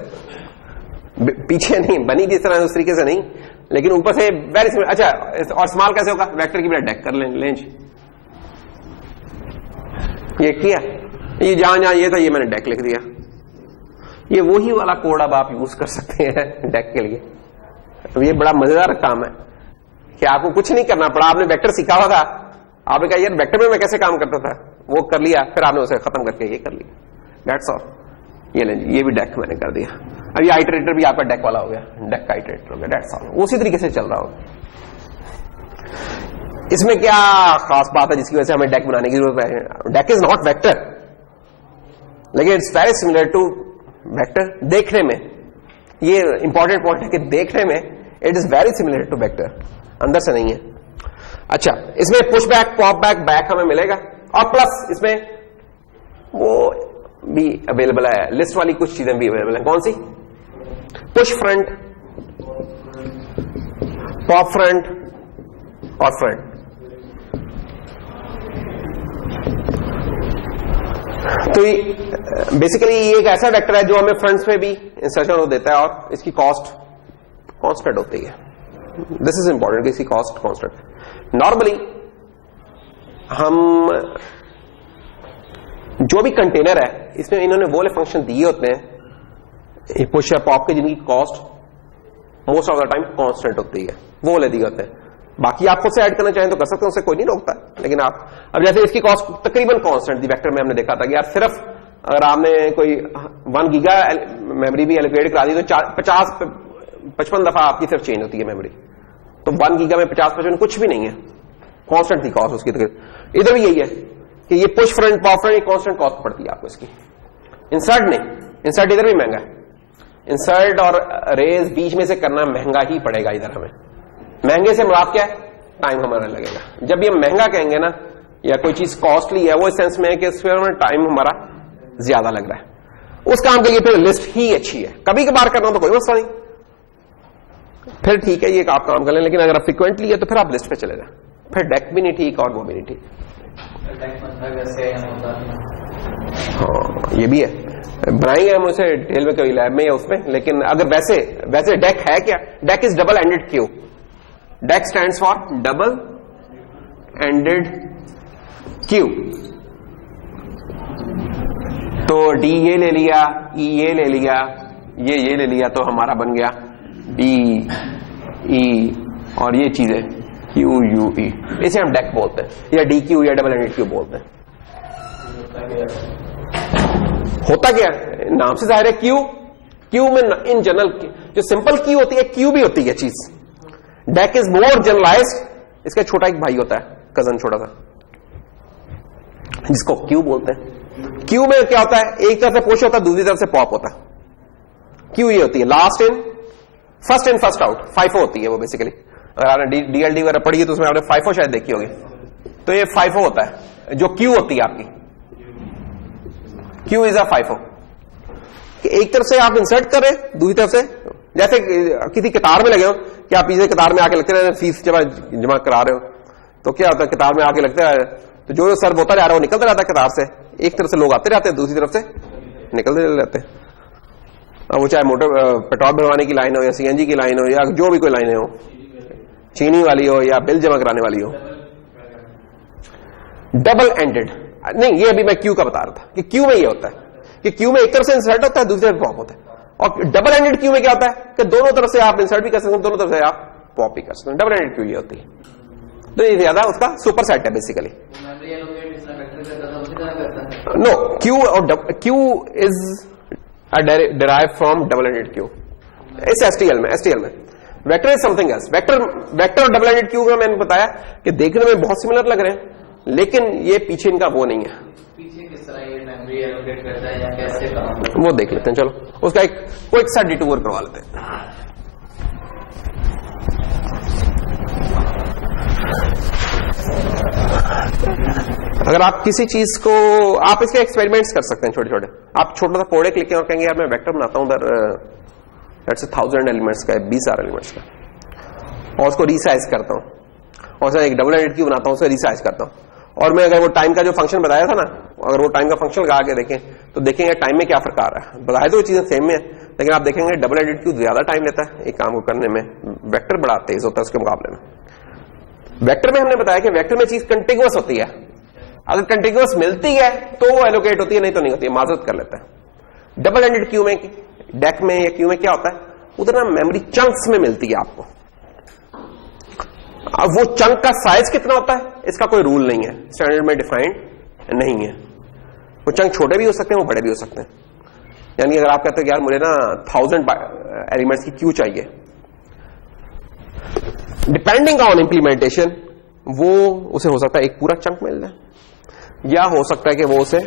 पीछे नहीं बनी जिस तरह उस तरीके से नहीं, लेकिन ऊपर से वेरी सिमिलर। अच्छा, और इस्तेमाल कैसे होगा, वेक्टर की बजाय डेक कर लें जी, ये किया, ये जहां जहां ये था ये मैंने डेक लिख दिया, ये वही वाला कोड अब आप यूज कर सकते हैं डेक के लिए। अब ये बड़ा मजेदार काम है कि आपको कुछ नहीं करना पड़ा, आपने वेक्टर सीखा हुआ था, आपने कहा यार वेक्टर में मैं कैसे काम करता था, वो कर लिया, फिर आपने उसे खत्म करके ये कर लिया, डेट्स ऑल। ये ले ये भी डेक मैंने कर दिया, अब ये आइटरेटर भी आपका डेक वाला हो गया, डेक का आइटरेटर हो गया, डेट्स ऑल, उसी तरीके से चल रहा होगा। इसमें क्या खास बात है जिसकी वजह से हमें डेक बनाने की जरूरत है, डेक इज नॉट वेक्टर, लेकिन it's very similar to vector देखने में, ये इंपॉर्टेंट पॉइंट है कि देखने में it is very similar to vector, अंदर से नहीं है। अच्छा, इसमें push back, pop back, back हमें मिलेगा, और प्लस इसमें वो भी अवेलेबल है, लिस्ट वाली कुछ चीजें भी अवेलेबल है। कौन सी, पुश फ्रंट, पॉप फ्रंट और फ्रंट। तो बेसिकली ये एक ऐसा वेक्टर है जो हमें फ्रंट्स में भी इंसर्शन हो देता है और इसकी कॉस्ट कांस्टेंट होती है. दिस इज इंपॉर्टेंट कि इसकी कॉस्ट कांस्टेंट. नॉर्मली हम जो भी कंटेनर है इसमें इन्होंने वो वाले फंक्शन दिए होते हैं पुश या पॉप के जिनकी cost most of the time constant होती है, वो वाले दिए होते हैं. बाकी आप खुद से ऐड करना चाहें तो कर सकते हैं, उससे कोई नहीं रोकता. लेकिन आप अब जैसे इसकी कॉस्ट तकरीबन कांस्टेंट थी वेक्टर में हमने देखा था कि यार सिर्फ अगर आपने कोई 1 गीगा मेमोरी भी एलोकेट करा दी तो 55 दफा आपकी सिर्फ चेंज होती है मेमोरी. तो 1 गीगा में 50-55 कुछ भी नहीं है, कांस्टेंट थी कॉस्ट उसकी. इधर भी यही है कि ये push front pop front constant cost पड़ती है आपको इसकी. इंसर्ट नहीं, इंसर्ट इधर भी महंगा है. इंसर्ट और रेज बीच में से करना महंगा ही पड़ेगा इधर हमें. महंगे से मुराद क्या है? टाइम हमारा लगेगा. जब भी हम महंगा कहेंगे ना या कोई चीज कॉस्टली है वो इस सेंस में है कि इसमें टाइम हमारा ज्यादा लग रहा है. उस काम के लिए फिर लिस्ट ही अच्छी है. कभी कभार करना तो कोई मसला नहीं, फिर ठीक है ये आप काम कर लें. लेकिन अगर आप फ्रिक्वेंटली है तो फिर आप लिस्ट पे चले जाए. फिर डेक भी नहीं ठीक और वो भी नहीं ठीक. हाँ ये भी है, बनाएंगे हम उसे डिटेल में कभी लैब में या उसमें. लेकिन अगर वैसे डेक है क्या? Deck is double ended Q. Deck stands for double ended Q. तो डी ये ले लिया, ई ये ले लिया, ये ले लिया, तो हमारा बन गया डी ई और ये चीजें क्यू यू ई. इसे हम डेक बोलते हैं या डी क्यू या डबल एंडेड क्यू बोलते हैं. होता क्या नाम से जाहिर है क्यू. क्यू में इन जनरल जो सिंपल क्यू होती है क्यू भी होती है चीज. Deque is more generalized. इसका छोटा एक भाई होता है, कजन छोटा सा, जिसको क्यू बोलते हैं. क्यू में क्या होता है? एक तरफ से पुश होता है, दूसरी तरफ से पॉप होता है. क्यू ये होती है last in first out. FIFO होती है वो बेसिकली. अगर आपने डीएलडी वगैरह पढ़ी है तो उसमें आपने फाइफो शायद देखी होगी. तो ये फाइफो होता है जो क्यू होती है आपकी. Q is a FIFO. एक तरफ से आप इंसर्ट कर रहे, दूसरी तरफ से जैसे किसी कतार में लगे हो कि आप पीछे कतार में आके लगते रहे, फीस जमा करा रहे हो, तो क्या होता है कतार में आके लगता है तो जो सर्व होता जा रहा है वो निकलता रहता है कतार से. एक तरफ से लोग आते रहते हैं, दूसरी तरफ से निकलते रहते हैं. वो चाहे मोटर पेट्रोल भरवाने की लाइन हो या सीएनजी की लाइन हो या जो भी कोई लाइनें हो, चीनी वाली हो या बिल जमा कराने वाली हो. डबल एंडेड नहीं, ये अभी मैं क्यू का बता रहा था कि क्यू में ये होता है कि क्यू में एक तरफ से इंसर्ट होता है, दूसरी तरफ पॉप होता है. और डबल एंडेड क्यू में क्या होता है कि दोनों तरफ से आप इंसर्ट भी कर सकते हैं, दोनों तरफ से आप पॉप भी कर सकते हैं. डबल एंडेड क्यू ये होती है. तो ये ज्यादा उसका सुपर सेट है बेसिकली. नो, क्यू और Q is derive from double ended Q. इस एसटीएल में vector is something else. Vector और डबल एंडेड क्यू में मैंने बताया कि देखने में बहुत सिमिलर लग रहे हैं, लेकिन ये पीछे इनका वो नहीं है. पीछे किस तरह ये मेमोरी एलोकेट करता है या कैसे काम, वो देख लेते हैं. चलो उसका एक क्विक सा डिटूर करवा लेते हैं. अगर आप किसी चीज को आप इसके एक्सपेरिमेंट्स कर सकते हैं छोटे छोटे. आप छोटा सा कोड लिखें और कहेंगे यार मैं वेक्टर बनाता हूं उधर 1000 एलिमेंट्स का है, 20,000 एलिमेंट्स का, और उसको रीसाइज करता हूं और एक डबल एंडेड क्यू बनाता हूं, उसे रीसाइज करता हूं. और मैं अगर वो टाइम का जो फंक्शन बताया था ना, अगर वो टाइम का फंक्शन लगा के देखें तो देखेंगे टाइम में क्या फर्क आ रहा है. बताए तो वो चीजें सेम में है, लेकिन आप देखेंगे डबल एंडेड क्यू ज्यादा टाइम लेता है एक काम को करने में. वेक्टर बड़ा तेज होता है उसके मुकाबले में. वेक्टर में हमने बताया कि वेक्टर में चीज कंटिन्यूअस होती है. अगर कंटिन्यूअस मिलती है तो वो एलोकेट होती है, नहीं तो नहीं होती है, माजरत कर लेता है. डबल एंडेड क्यू में, डेक में या क्यू में क्या होता है, उधर ना मेमोरी चंक्स में मिलती है आपको. अब वो चंक का साइज कितना होता है इसका कोई रूल नहीं है, स्टैंडर्ड में डिफाइंड नहीं है. वो चंक छोटे भी हो सकते हैं, वो बड़े भी हो सकते हैं. यानी अगर आप कहते हैं यार मुझे ना 1000 एलिमेंट्स की क्यू चाहिए, डिपेंडिंग ऑन इंप्लीमेंटेशन वो उसे हो सकता है एक पूरा चंक मिल जाए, या हो सकता है कि वो उसे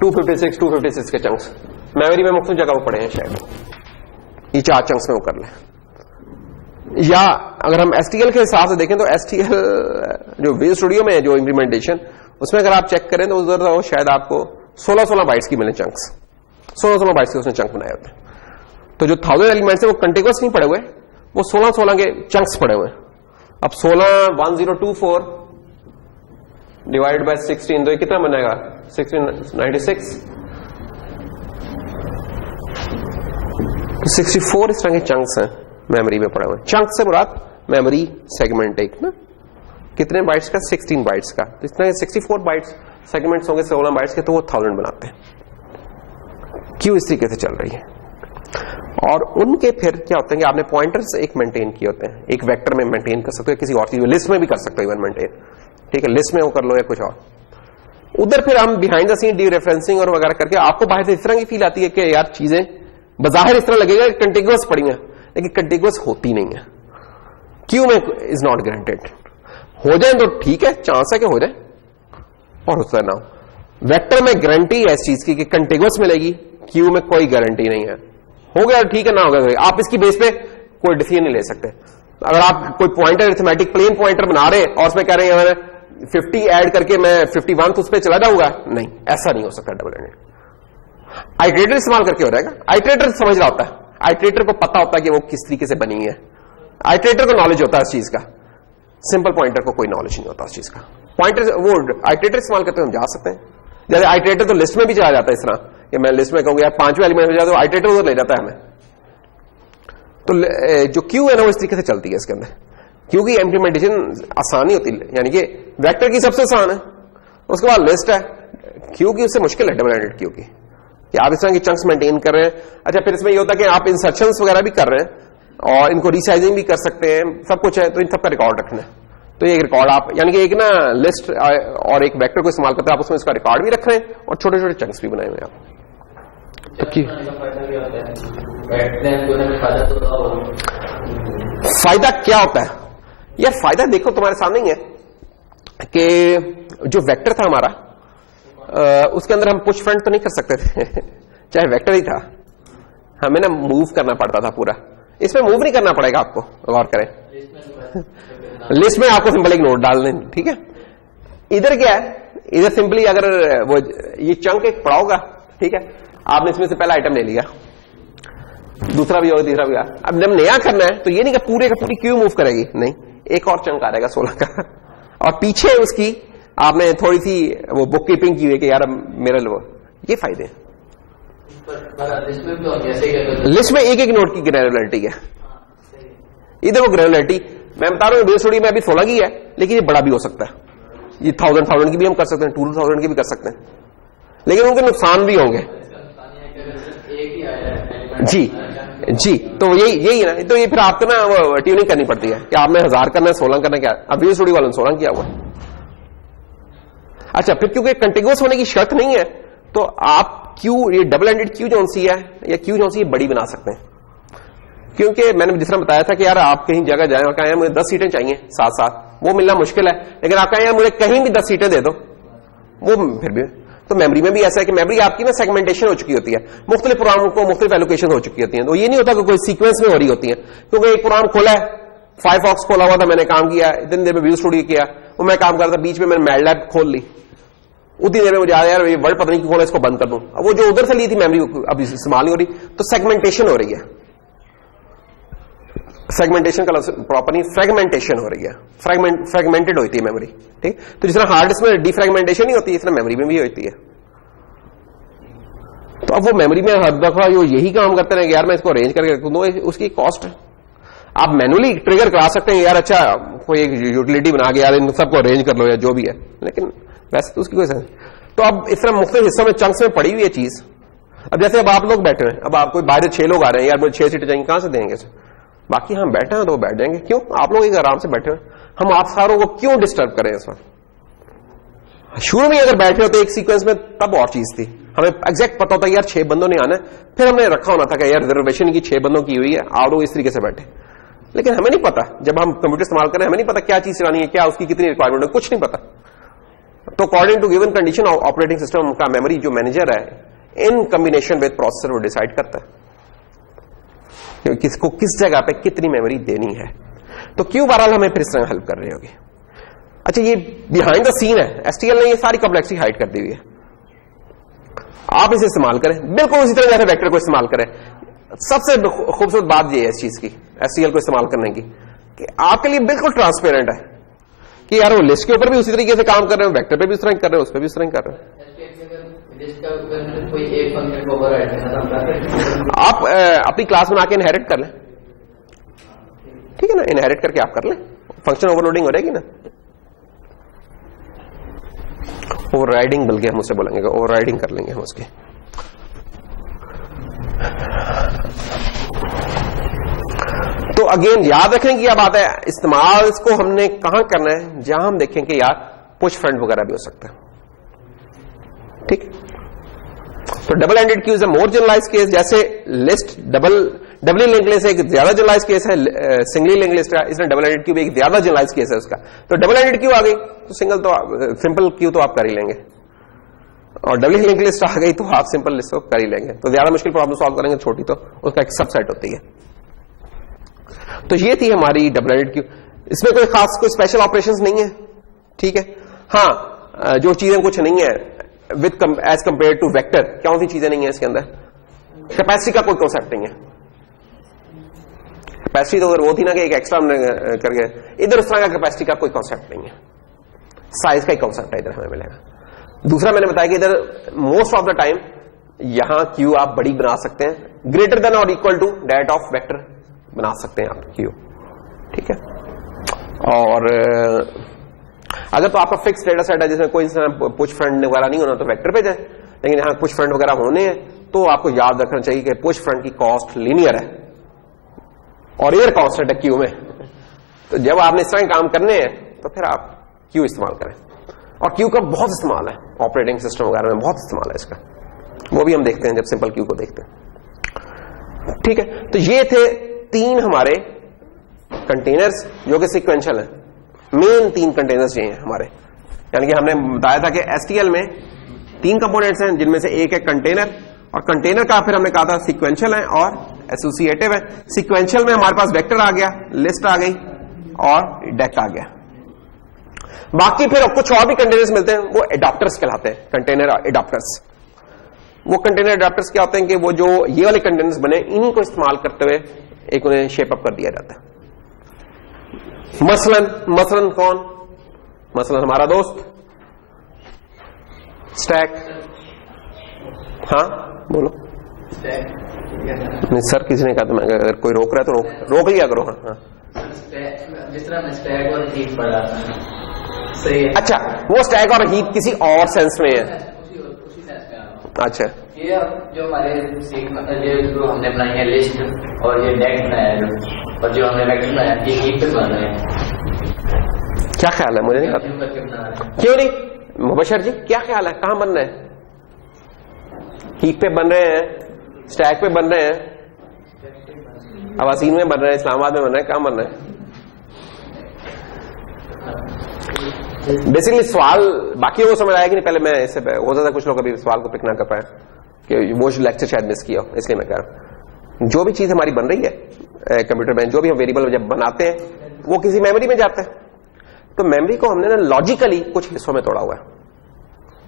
256 के चंक्स मेमोरी में मुख्तलिफ जगह वो पड़े हैं, शायद ये 4 चंक्स में वो कर ले. या अगर हम एसटीएल के हिसाब से देखें तो एसटीएल जो विजुअल स्टूडियो में है जो इंप्लीमेंटेशन, उसमें अगर आप चेक करें तो उधर वो शायद आपको 16 बाइट्स की मिले चंक्स. 16 बाइट्स के उसने चंक बनाए होते हैं. तो जो 1000 एलिमेंट्स है वो कंटिन्यूअस नहीं पड़े हुए, वो 16 के चंक्स पड़े हुए. अब 16 1024 डिवाइड बाय 16, तो ये कितना बनेगा 1696। 64 इस तरह के चंक्स हैं मेमोरी में पड़े हुए। चंक से मुराद मेमोरी सेगमेंट एक ना, कितने बाइट्स का 16 बाइट्स का, तो इस तरह के 64 बाइट्स सेगमेंट्स होंगे 16 बाइट्स के, तो वो 1000 बनाते हैं। क्यों इस तरीके से चल रही है। और उनके फिर क्या होते हैं कि आपने पॉइंटर्स एक मेंटेन किए होते हैं, एक वेक्टर में मेंटेन कर सकते हो, किसी और चीज में लिस्ट में भी कर सकते हो इवन मेंटेन, ठीक है, लिस्ट में वो कर लो या कुछ और। उधर फिर हम behind the scene dereferencing और वगैरह करके आपको बाहर से इस तरह की फील आती है कि यार चीजें बाहर इस तरह लगेगा कंटिग्यूअस पड़ी हैं, लेकिन कंटिग्यूअस होती नहीं है। क्यू में इज नॉट गारंटेड। हो जाए तो ठीक है, चांस है कि हो जाए, और होता है ना। वेक्टर में गारंटी है इस चीज की कि कंटिग्यूअस मिलेगी, क्यू में कोई गारंटी नहीं है। हो गया ठीक है, ना हो गया आप इसकी बेस पे कोई डिसीजन नहीं ले सकते। अगर आप कोई पॉइंटर अरिथमेटिक प्लेन पॉइंटर बना रहे और उसमें कह रहे हैं मैंने 50 ऐड करके मैं 51 उस पर चला जाऊंगा, नहीं, ऐसा नहीं हो सकता डबल एंडेड। आइट्रेटर इस्तेमाल करके हो जाएगा। आइट्रेटर समझ रहा होता है, आइट्रेटर को पता होता है कि वो किस तरीके से बनी है, आइट्रेटर को नॉलेज होता है इस चीज का। सिंपल पॉइंटर को कोई नॉलेज नहीं होता उस चीज का। पॉइंटर वो आइट्रेटर इस्तेमाल करते हुए हम जा सकते हैं। जैसे आइट्रेटर तो लिस्ट में भी चला जाता है इस तरह कि मैं लिस्ट में कहूंगा यार 5वें एलिमेंट हो जाए तो आइट्रेटर उधर ले जाता है हमें। तो जो क्यू है ना वो इस तरीके से चलती है इसके अंदर, क्योंकि इम्प्लीमेंटेशन आसान ही होती है, यानी कि वेक्टर की सबसे आसान है, उसके बाद लिस्ट है। क्यू की उससे मुश्किल है डबल एंडेड क्यू की, कि आप इस तरह की चंक्स मेंटेन कर रहे हैं। अच्छा, फिर इसमें ये होता है कि आप इंसर्शंस वगैरह भी कर रहे हैं और इनको रीसाइजिंग भी कर सकते हैं, सब कुछ है, तो इन सबका रिकॉर्ड रखना है। तो ये एक रिकॉर्ड आप यानी कि एक ना लिस्ट और एक वेक्टर को इस्तेमाल करते हैं, आप उसमें इसका रिकॉर्ड भी रख रहे हैं और छोटे छोटे चंक्स भी बनाए हुए हैं आप। तो फायदा क्या होता है यार? फायदा देखो तुम्हारे सामने ही है कि जो वेक्टर था हमारा उसके अंदर हम पुश फ्रंट तो नहीं कर सकते थे चाहे वेक्टर ही था, हमें ना मूव करना पड़ता था पूरा। इसमें मूव नहीं करना पड़ेगा आपको, गौर करें। लिस्ट में आपको सिंपल एक नोट डाल दें, ठीक है। इधर क्या है, इधर सिंपली अगर वो ये चंक एक पड़ा होगा, ठीक है, आपने इसमें से पहला आइटम ले लिया, दूसरा भी होगा, तीसरा भी होगा। अब जब नया करना है तो ये नहीं कि पूरे का पूरी क्यू मूव करेगी, नहीं, एक और चंक आ जाएगा 16 का और पीछे उसकी आपने थोड़ी सी वो बुक कीपिंग की हुई कि यार मेरा लो। ये फायदे हैं लिस्ट में एक एक नोट की ग्रैनुलरिटी है। इधर वो ग्रैनुलरिटी मैं बता रहा हूँ, बेस स्टोरी में अभी 16 की है, लेकिन ये बड़ा भी हो सकता है। ये 1000 की भी हम कर सकते हैं, 2000 की भी कर सकते हैं, लेकिन उनके नुकसान भी होंगे। जी जी, तो यही है ना। तो ये फिर आपको ना वो ट्यूनिंग करनी पड़ती है कि आपने 1000 करना है, 16 करना, क्या अब बेस स्टोरी वालों ने 16 किया हुआ। अच्छा, फिर क्योंकि कंटिन्यूअस होने की शर्त नहीं है तो आप क्यू, ये डबल एंडेड क्यू जो सी है या क्यू जो सी है बड़ी बना सकते हैं। क्योंकि मैंने जिस तरह बताया था कि यार आप कहीं जगह जाए और कहें मुझे 10 सीटें चाहिए साथ साथ, वो मिलना मुश्किल है, लेकिन आप कहें मुझे कहीं भी 10 सीटें दे दो, वो फिर भी। तो मेमोरी में भी ऐसा है कि मेमोरी आपकी ना सेगमेंटेशन हो चुकी होती है, मुख्तलिफ प्रोग्रामों को मुख्तलिफ एलोकेशन हो चुकी होती है। तो ये नहीं होता कि कोई सीक्वेंस में हो रही होती है, क्योंकि एक प्रोग्राम खोला है, फायरफॉक्स खोला हुआ था, मैंने काम किया, इतनी देर में व्यू स्टूडियो किया, वो मैं काम कर रहा था, बीच में मैंने मैटलैब खोल ली, उतनी देर में मुझे आया यार ये वर्ड पता नहीं क्यों खोला, इसको बंद कर दूं। अब वो जो उधर से ली थी मेमोरी अब इस्तेमाल नहीं हो रही, तो सेगमेंटेशन हो रही है। सेगमेंटेशन का प्रॉपर नहीं, फ्रेगमेंटेशन हो रही है, फ्रेगमेंटेड होती है मेमोरी, ठीक। तो जिस तरह हार्ड डिस्क में डिफ्रेगमेंटेशन नहीं होती, इस तरह मेमोरी में भी होती है। तो अब वो मेमोरी में हर दफा जो यही काम करते रहे यार मैं इसको अरेंज करके रख दूं, उसकी कॉस्ट है। आप मैनुअली ट्रिगर करा सकते हैं यार, अच्छा कोई एक यूटिलिटी बना के यार इन सबको अरेंज कर लो या जो भी है, लेकिन वैसे तो उसकी कोई सेंस। तो अब इस तरह मुख्तलिफ हिस्सों में चंक्स में पड़ी हुई है चीज। अब जैसे अब आप लोग बैठे हैं, अब आप कोई बाहर 6 लोग आ रहे हैं, यार मुझे 6 सीटें चाहिए, कहां से देंगे? बाकी हम बैठे हैं तो वो बैठ जाएंगे, क्यों? आप लोग एक आराम से बैठे हैं, हम आप सारों को क्यों डिस्टर्ब करें इस वक्त? शुरू में अगर बैठे होते एक सीक्वेंस में तब और चीज थी, हमें एग्जैक्ट पता होता है यार 6 बंदों ने आना है, फिर हमने रखा होना था कि यार रिजर्वेशन की 6 बंदों की हुई है, आप लोग इस तरीके से बैठे। लेकिन हमें नहीं पता, जब हम कंप्यूटर इस्तेमाल करें हमें नहीं पता क्या चीज चलानी है, क्या उसकी कितनी रिक्वायरमेंट है, कुछ नहीं पता। तो according to given condition operating system का मेमोरी जो मैनेजर है इन कॉम्बिनेशन विद प्रोसेसर वो डिसाइड करता है किसको किस जगह पे कितनी मेमोरी देनी है। तो क्यों बहरहाल हमें फिर इस तरह हेल्प कर रही होगी। अच्छा, ये बिहाइंड द सीन है, एसटीएल ने ये सारी कॉम्प्लेक्सिटी हाइड कर दी हुई है। आप इसे इस्तेमाल करें बिल्कुल उसी तरह जैसे वेक्टर को इस्तेमाल करें। सबसे खूबसूरत बात ये है इस चीज की, एसटीएल को इस्तेमाल करने की, कि आपके लिए बिल्कुल ट्रांसपेरेंट है कि यार वो लिस्ट के ऊपर भी उसी तरीके से काम कर रहे हो, वेक्टर पे भी उस तरह कर रहे हो, उस पर भी उस तरह कर रहे हो। कोई एक फंक्शन को ओवरराइड करना, आप अपनी क्लास में आके इनहेरिट कर लें, ठीक है ना, इनहेरिट करके आप कर लें, फंक्शन ओवरलोडिंग हो रहेगी ना। ओवरराइडिंग बल्कि हम उससे बोलेंगे, ओवरराइडिंग कर लेंगे हम उसकी। तो अगेन याद रखें कि अब बात है इस्तेमाल इसको हमने कहां करना है, जहां हम देखें कि यार पुश फ्रंट वगैरह भी हो सकता है, ठीक। तो double ended queue is a more generalize case, जैसे लिस्ट डबली लिंक लिस्ट एक ज्यादा जनरलाइज केस है, सिंगली लिंक लिस्ट है, इसमें डबल एंडेड क्यू भी एक ज्यादा जनरलाइज केस है उसका। तो डबल एंडेड क्यू आ गई तो सिंपल क्यू तो आप कर ही लेंगे, और डबली लिंक लिस्ट आ गई तो आप सिंपल लिस्ट कर ही लेंगे। तो ज्यादा मुश्किल प्रॉब्लम सॉल्व करेंगे छोटी तो उसका एक सबसेट होती है। तो ये थी हमारी डबल एंडेड क्यू। इसमें कोई खास कोई स्पेशल ऑपरेशंस नहीं है, ठीक है। हाँ, जो चीजें कुछ नहीं है with as compare to vector, कौन सी चीजें नहीं है इसके अंदर? कैपेसिटी का कोई कॉन्सेप्ट नहीं है। कैपेसिटी तो अगर वो थी ना कि एक एक्स्ट्रा करके, इधर उस तरह का कैपेसिटी का कोई कॉन्सेप्ट नहीं है, साइज का ही कॉन्सेप्ट है इधर हमें मिलेगा। दूसरा मैंने बताया कि इधर मोस्ट ऑफ द टाइम यहां क्यू आप बड़ी बना सकते हैं, ग्रेटर देन और equal to that of vector बना सकते हैं आप क्यू, ठीक है। और अगर तो आपका फिक्स डेटा सेट है जिसमें कोई पुश फ्रंट वगैरह नहीं होना तो वेक्टर पे जाए, लेकिन यहां पुश फ्रंट वगैरह होने हैं तो आपको याद रखना चाहिए कि पुश फ्रंट की कॉस्ट लीनियर है और एयर कांस्टेंट है क्यू में। तो जब आपने इस तरह काम करने हैं तो फिर आप क्यू इस्तेमाल करें, और क्यू का बहुत इस्तेमाल है ऑपरेटिंग सिस्टम वगैरह में, बहुत इस्तेमाल है इसका, वो भी हम देखते हैं जब सिंपल क्यू को देखते हैं, ठीक है। तो ये थे 3 हमारे कंटेनर्स जो कि सीक्वेंशियल है, मेन 3 कंटेनर्स ये हैं हमारे, यानी कि हमने बताया था कि एसटीएल में 3 कंपोनेंट्स हैं जिनमें से एक है कंटेनर, और कंटेनर का फिर हमने कहा था सीक्वेंशियल है और एसोसिएटिव है। सीक्वेंशियल में हमारे पास वेक्टर आ गया, लिस्ट आ गई और डेक आ गया। बाकी फिर कुछ और भी कंटेनर्स मिलते हैं, वो एडाप्टर्स कहलाते हैं, कंटेनर एडाप्टर्स। वो कंटेनर एडाप्टर्स क्या होते हैं कि वो जो ये वाले कंटेनर्स बने इन्हीं को इस्तेमाल करते हुए एक उन्हें शेप अप कर दिया जाता है। मसलन कौन? मसलन हमारा दोस्त स्टैक। हाँ बोलो। नहीं सर किसी ने कहा तो अगर कोई रोक रहा है तो रोक लिया करो। हाँ जिस तरह स्टैक और हीप पढ़ा सही है। अच्छा, वो स्टैक और हीप किसी और सेंस में है। उसी सेंस में। अच्छा, ये जो हमारे जो हमने बनाई है लिस्ट और ये डेक बनाया है और जो हमने वेक्टर बनाया ये हीप पे बन रहे हैं। क्या ख्याल है? मुझे नहीं पता। क्यों नहीं मुबशर जी, क्या ख्याल है? कहां बन रहे हैं? हीप पे बन रहे हैं, स्टैक पे बन रहे हैं, अवासीन में बन रहे हैं, इस्लामाबाद में बन रहे हैं, कहां बन रहे हैं? बेसिकली सवाल बाकी को समझ आया कि नहीं? पहले मैं इससे हो सकता है कुछ लोग अभी सवाल को पिक ना कर पाए कि वो लेक्चर शायद मिस किया, इसलिए मैं कह रहा हूं जो भी चीज हमारी बन रही है कंप्यूटर में, जो भी हम वेरिएबल जब बनाते हैं वो किसी मेमोरी में जाता है। तो मेमोरी को हमने ना लॉजिकली कुछ हिस्सों में तोड़ा हुआ है।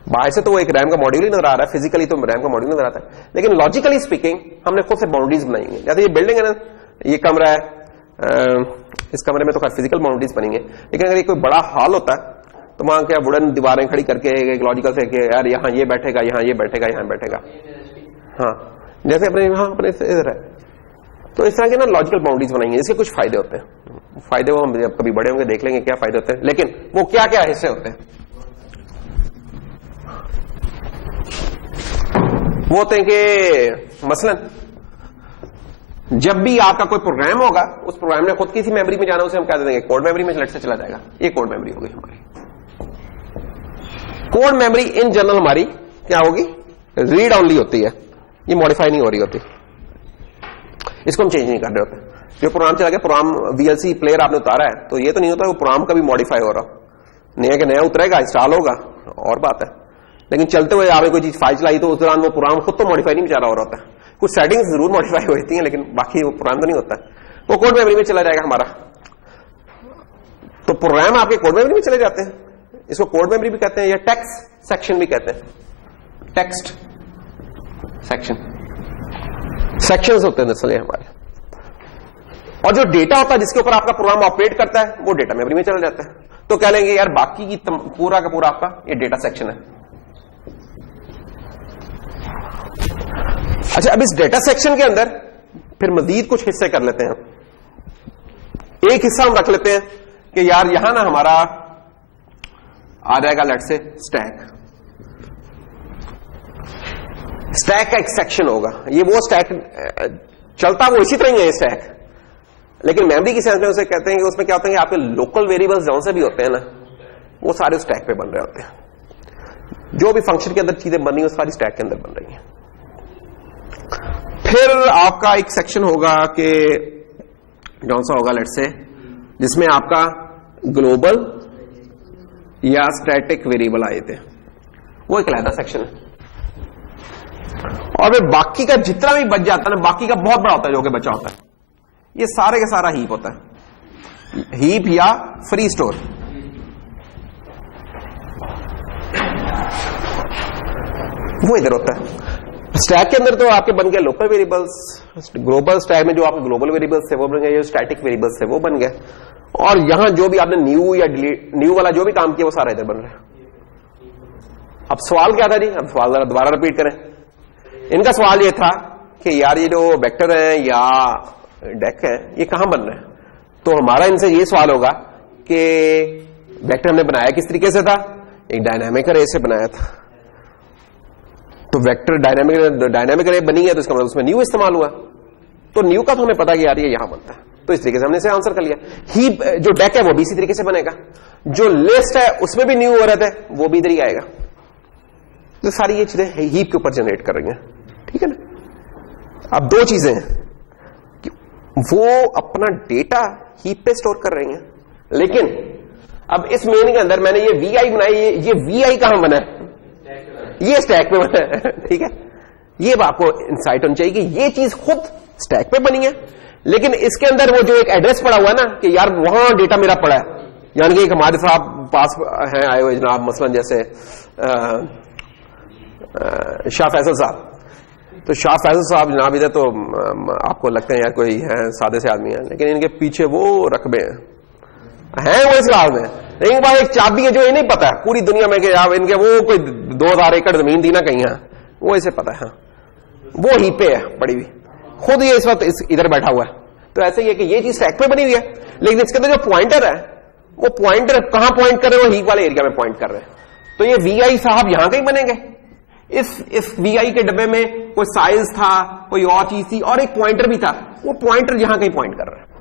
बाहर से तो वो एक रैम का मॉड्यूल ही नजर आ रहा है, फिजिकली तो रैम का मॉड्यूल नजर आता है, लेकिन लॉजिकली स्पीकिंग हमने खुद से बाउंड्रीज बनाई हुई है। जैसे ये बिल्डिंग है ना, ये कमरा है, इस कमरे में तो खैर फिजिकल बाउंड्रीज बनी है, लेकिन अगर ये कोई बड़ा हॉल होता है तो वहां क्या वुडन दीवारें खड़ी करके एक लॉजिकल से कि यार यहाँ ये बैठेगा, यहाँ ये बैठेगा, यहाँ बैठेगा। हाँ, जैसे अपने यहाँ अपने इधर है, तो इस तरह के ना लॉजिकल बाउंड्रीज बनाएंगे। इसके कुछ फायदे होते हैं, फायदे वो हम जब कभी बड़े होंगे देख लेंगे क्या फायदे होते हैं, लेकिन वो क्या क्या हिस्से होते हैं वो होते हैं कि मसलन जब भी आपका कोई प्रोग्राम होगा, उस प्रोग्राम ने खुद किसी मेमोरी में जाना, उसे हम क्या दे देंगे कोड मेमोरी में सेलेक्ट से चला जाएगा। ये कोड मेमोरी होगी हमारी। कोड मेमोरी इन जनरल हमारी क्या होगी? रीड ऑनली होती है, ये मॉडिफाई नहीं हो रही होती, इसको हम चेंज नहीं कर रहे होते। जो प्रोग्राम चला गया, प्रोग्राम वीएलसी प्लेयर आपने उतारा है तो ये तो नहीं होता वो प्रोग्राम का भी मॉडिफाई हो रहा, नया के नया उतरेगा, इंस्टॉल होगा और बात है, लेकिन चलते हुए आपने कोई चीज फाइल चलाई तो उस दौरान वो प्रोग्राम खुद तो मॉडिफाई नहीं बेचारा हो रहा होता है, कुछ सेटिंग्स जरूर मॉडिफाई होती हैं लेकिन बाकी वो प्रोग्राम तो नहीं होता, वो कोड मेमोरी में चला जाएगा हमारा। तो प्रोग्राम आपके कोड मेमोरी में चले जाते हैं, इसको कोड मेमोरी भी कहते हैं या टेक्स्ट सेक्शन भी कहते हैं। टेक्स्ट सेक्शन, सेक्शंस होते हैं दरअसल हमारे, और जो डेटा होता है जिसके ऊपर आपका प्रोग्राम ऑपरेट करता है वो डेटा मेमोरी में चला जाता है। तो कह लेंगे यार बाकी की पूरा का पूरा आपका ये डेटा सेक्शन है। अच्छा, अब इस डेटा सेक्शन के अंदर फिर मजीद कुछ हिस्से कर लेते हैं। एक हिस्सा हम रख लेते हैं कि यार यहां ना हमारा आ जाएगा लेट से स्टैक। स्टैक का एक सेक्शन होगा, ये वो स्टैक चलता वो इसी तरह ही है स्टैक, लेकिन मेमोरी की सेंस में उसे कहते हैं कि उसमें क्या होता है कि आपके लोकल वेरिएबल्स जौन से भी होते हैं ना, वो सारे स्टैक पे बन रहे होते हैं। जो भी फंक्शन के अंदर चीजें बन रही हैं वो सारी स्टैक के अंदर बन रही हैं। फिर आपका एक सेक्शन होगा कि कौन सा होगा लेट से, जिसमें आपका ग्लोबल या स्टैटिक वेरिएबल आए थे, वो एक अलग सेक्शन है। और फिर बाकी का जितना भी बच जाता है ना, बाकी का बहुत बड़ा होता है जो कि बचा होता है, ये सारे का सारा हीप होता है, हीप या फ्री स्टोर। वो इधर होता है। स्टैक के अंदर तो आपके बन गए लोकल वेरिएबल्स, ग्लोबल स्टैक में जो आपके ग्लोबल वेरिएबल्स थे वो बन गए, जो स्टैटिक वेरिएबल्स थे वो बन गए, और यहां जो भी आपने न्यू या डिलीट, न्यू वाला जो भी काम किया वो सारा इधर बन रहा है। अब सवाल क्या था जी, अब सवाल जरा दोबारा रिपीट करें। इनका सवाल ये था कि यार ये जो वेक्टर है या डेक है ये कहां बन रहे हैं। तो हमारा इनसे ये सवाल होगा कि वेक्टर हमने बनाया किस तरीके से था, एक डायनामिक अरे से बनाया था। तो वेक्टर डायनामिक अरे बनी है तो इसका मतलब उसमें न्यू इस्तेमाल हुआ, तो न्यू का तो हमें पता कि यार ये यहां बनता है, तो इस तरीके से हमने इसे आंसर कर लिया। हीप जो डेक है वो भी इसी तरीके से बनेगा, जो लिस्ट है उसमें भी न्यू हो रहा था वो भी इधर ही आएगा। तो सारी ये चीजें हीप के ऊपर जनरेट कर रही हैं, ठीक है ना। अब दो चीजें हैं कि वो अपना डेटा हीप पे स्टोर कर रही हैं, लेकिन अब इस मेन के अंदर मैंने ये वीआई बनाई, ये वीआई कहां बना है, ये स्टैक पे बना है, ठीक है। ये आपको इंसाइट होनी चाहिए कि ये चीज खुद स्टैक पे बनी है, लेकिन इसके अंदर वो जो एक एड्रेस पड़ा हुआ है ना कि यार वहां डेटा मेरा पड़ा है, यानी कि एक हमारे साहब पास हैं आए हुए जनाब, मसलन जैसे शाह फैसल साहब, तो शाह फैसल साहब जनाब इधर तो आपको लगते हैं यार कोई है सादे से आदमी है, लेकिन इनके पीछे वो रकबे हैं वो इस क्लास में। एक बार एक चाबी है जो ये नहीं पता है पूरी दुनिया में कि यार इनके वो कोई 2000 एकड़ जमीन थी ना कहीं है, वो इसे पता है, वो ही पे है पड़ी हुई, खुद ये इस वक्त इधर बैठा हुआ है। तो ऐसे ही है कि ये चीज स्टैक पे बनी हुई है, लेकिन इसके अंदर जो पॉइंटर है वो पॉइंटर कहां पॉइंट कर रहे हैं, वो हीप वाले एरिया में पॉइंट कर रहे हैं। तो ये वीआई साहब यहां कहीं बनेंगे, इस वीआई के डब्बे में कोई साइज था, कोई और चीज थी, और एक पॉइंटर भी था, वो पॉइंटर यहां कहीं पॉइंट कर रहा है।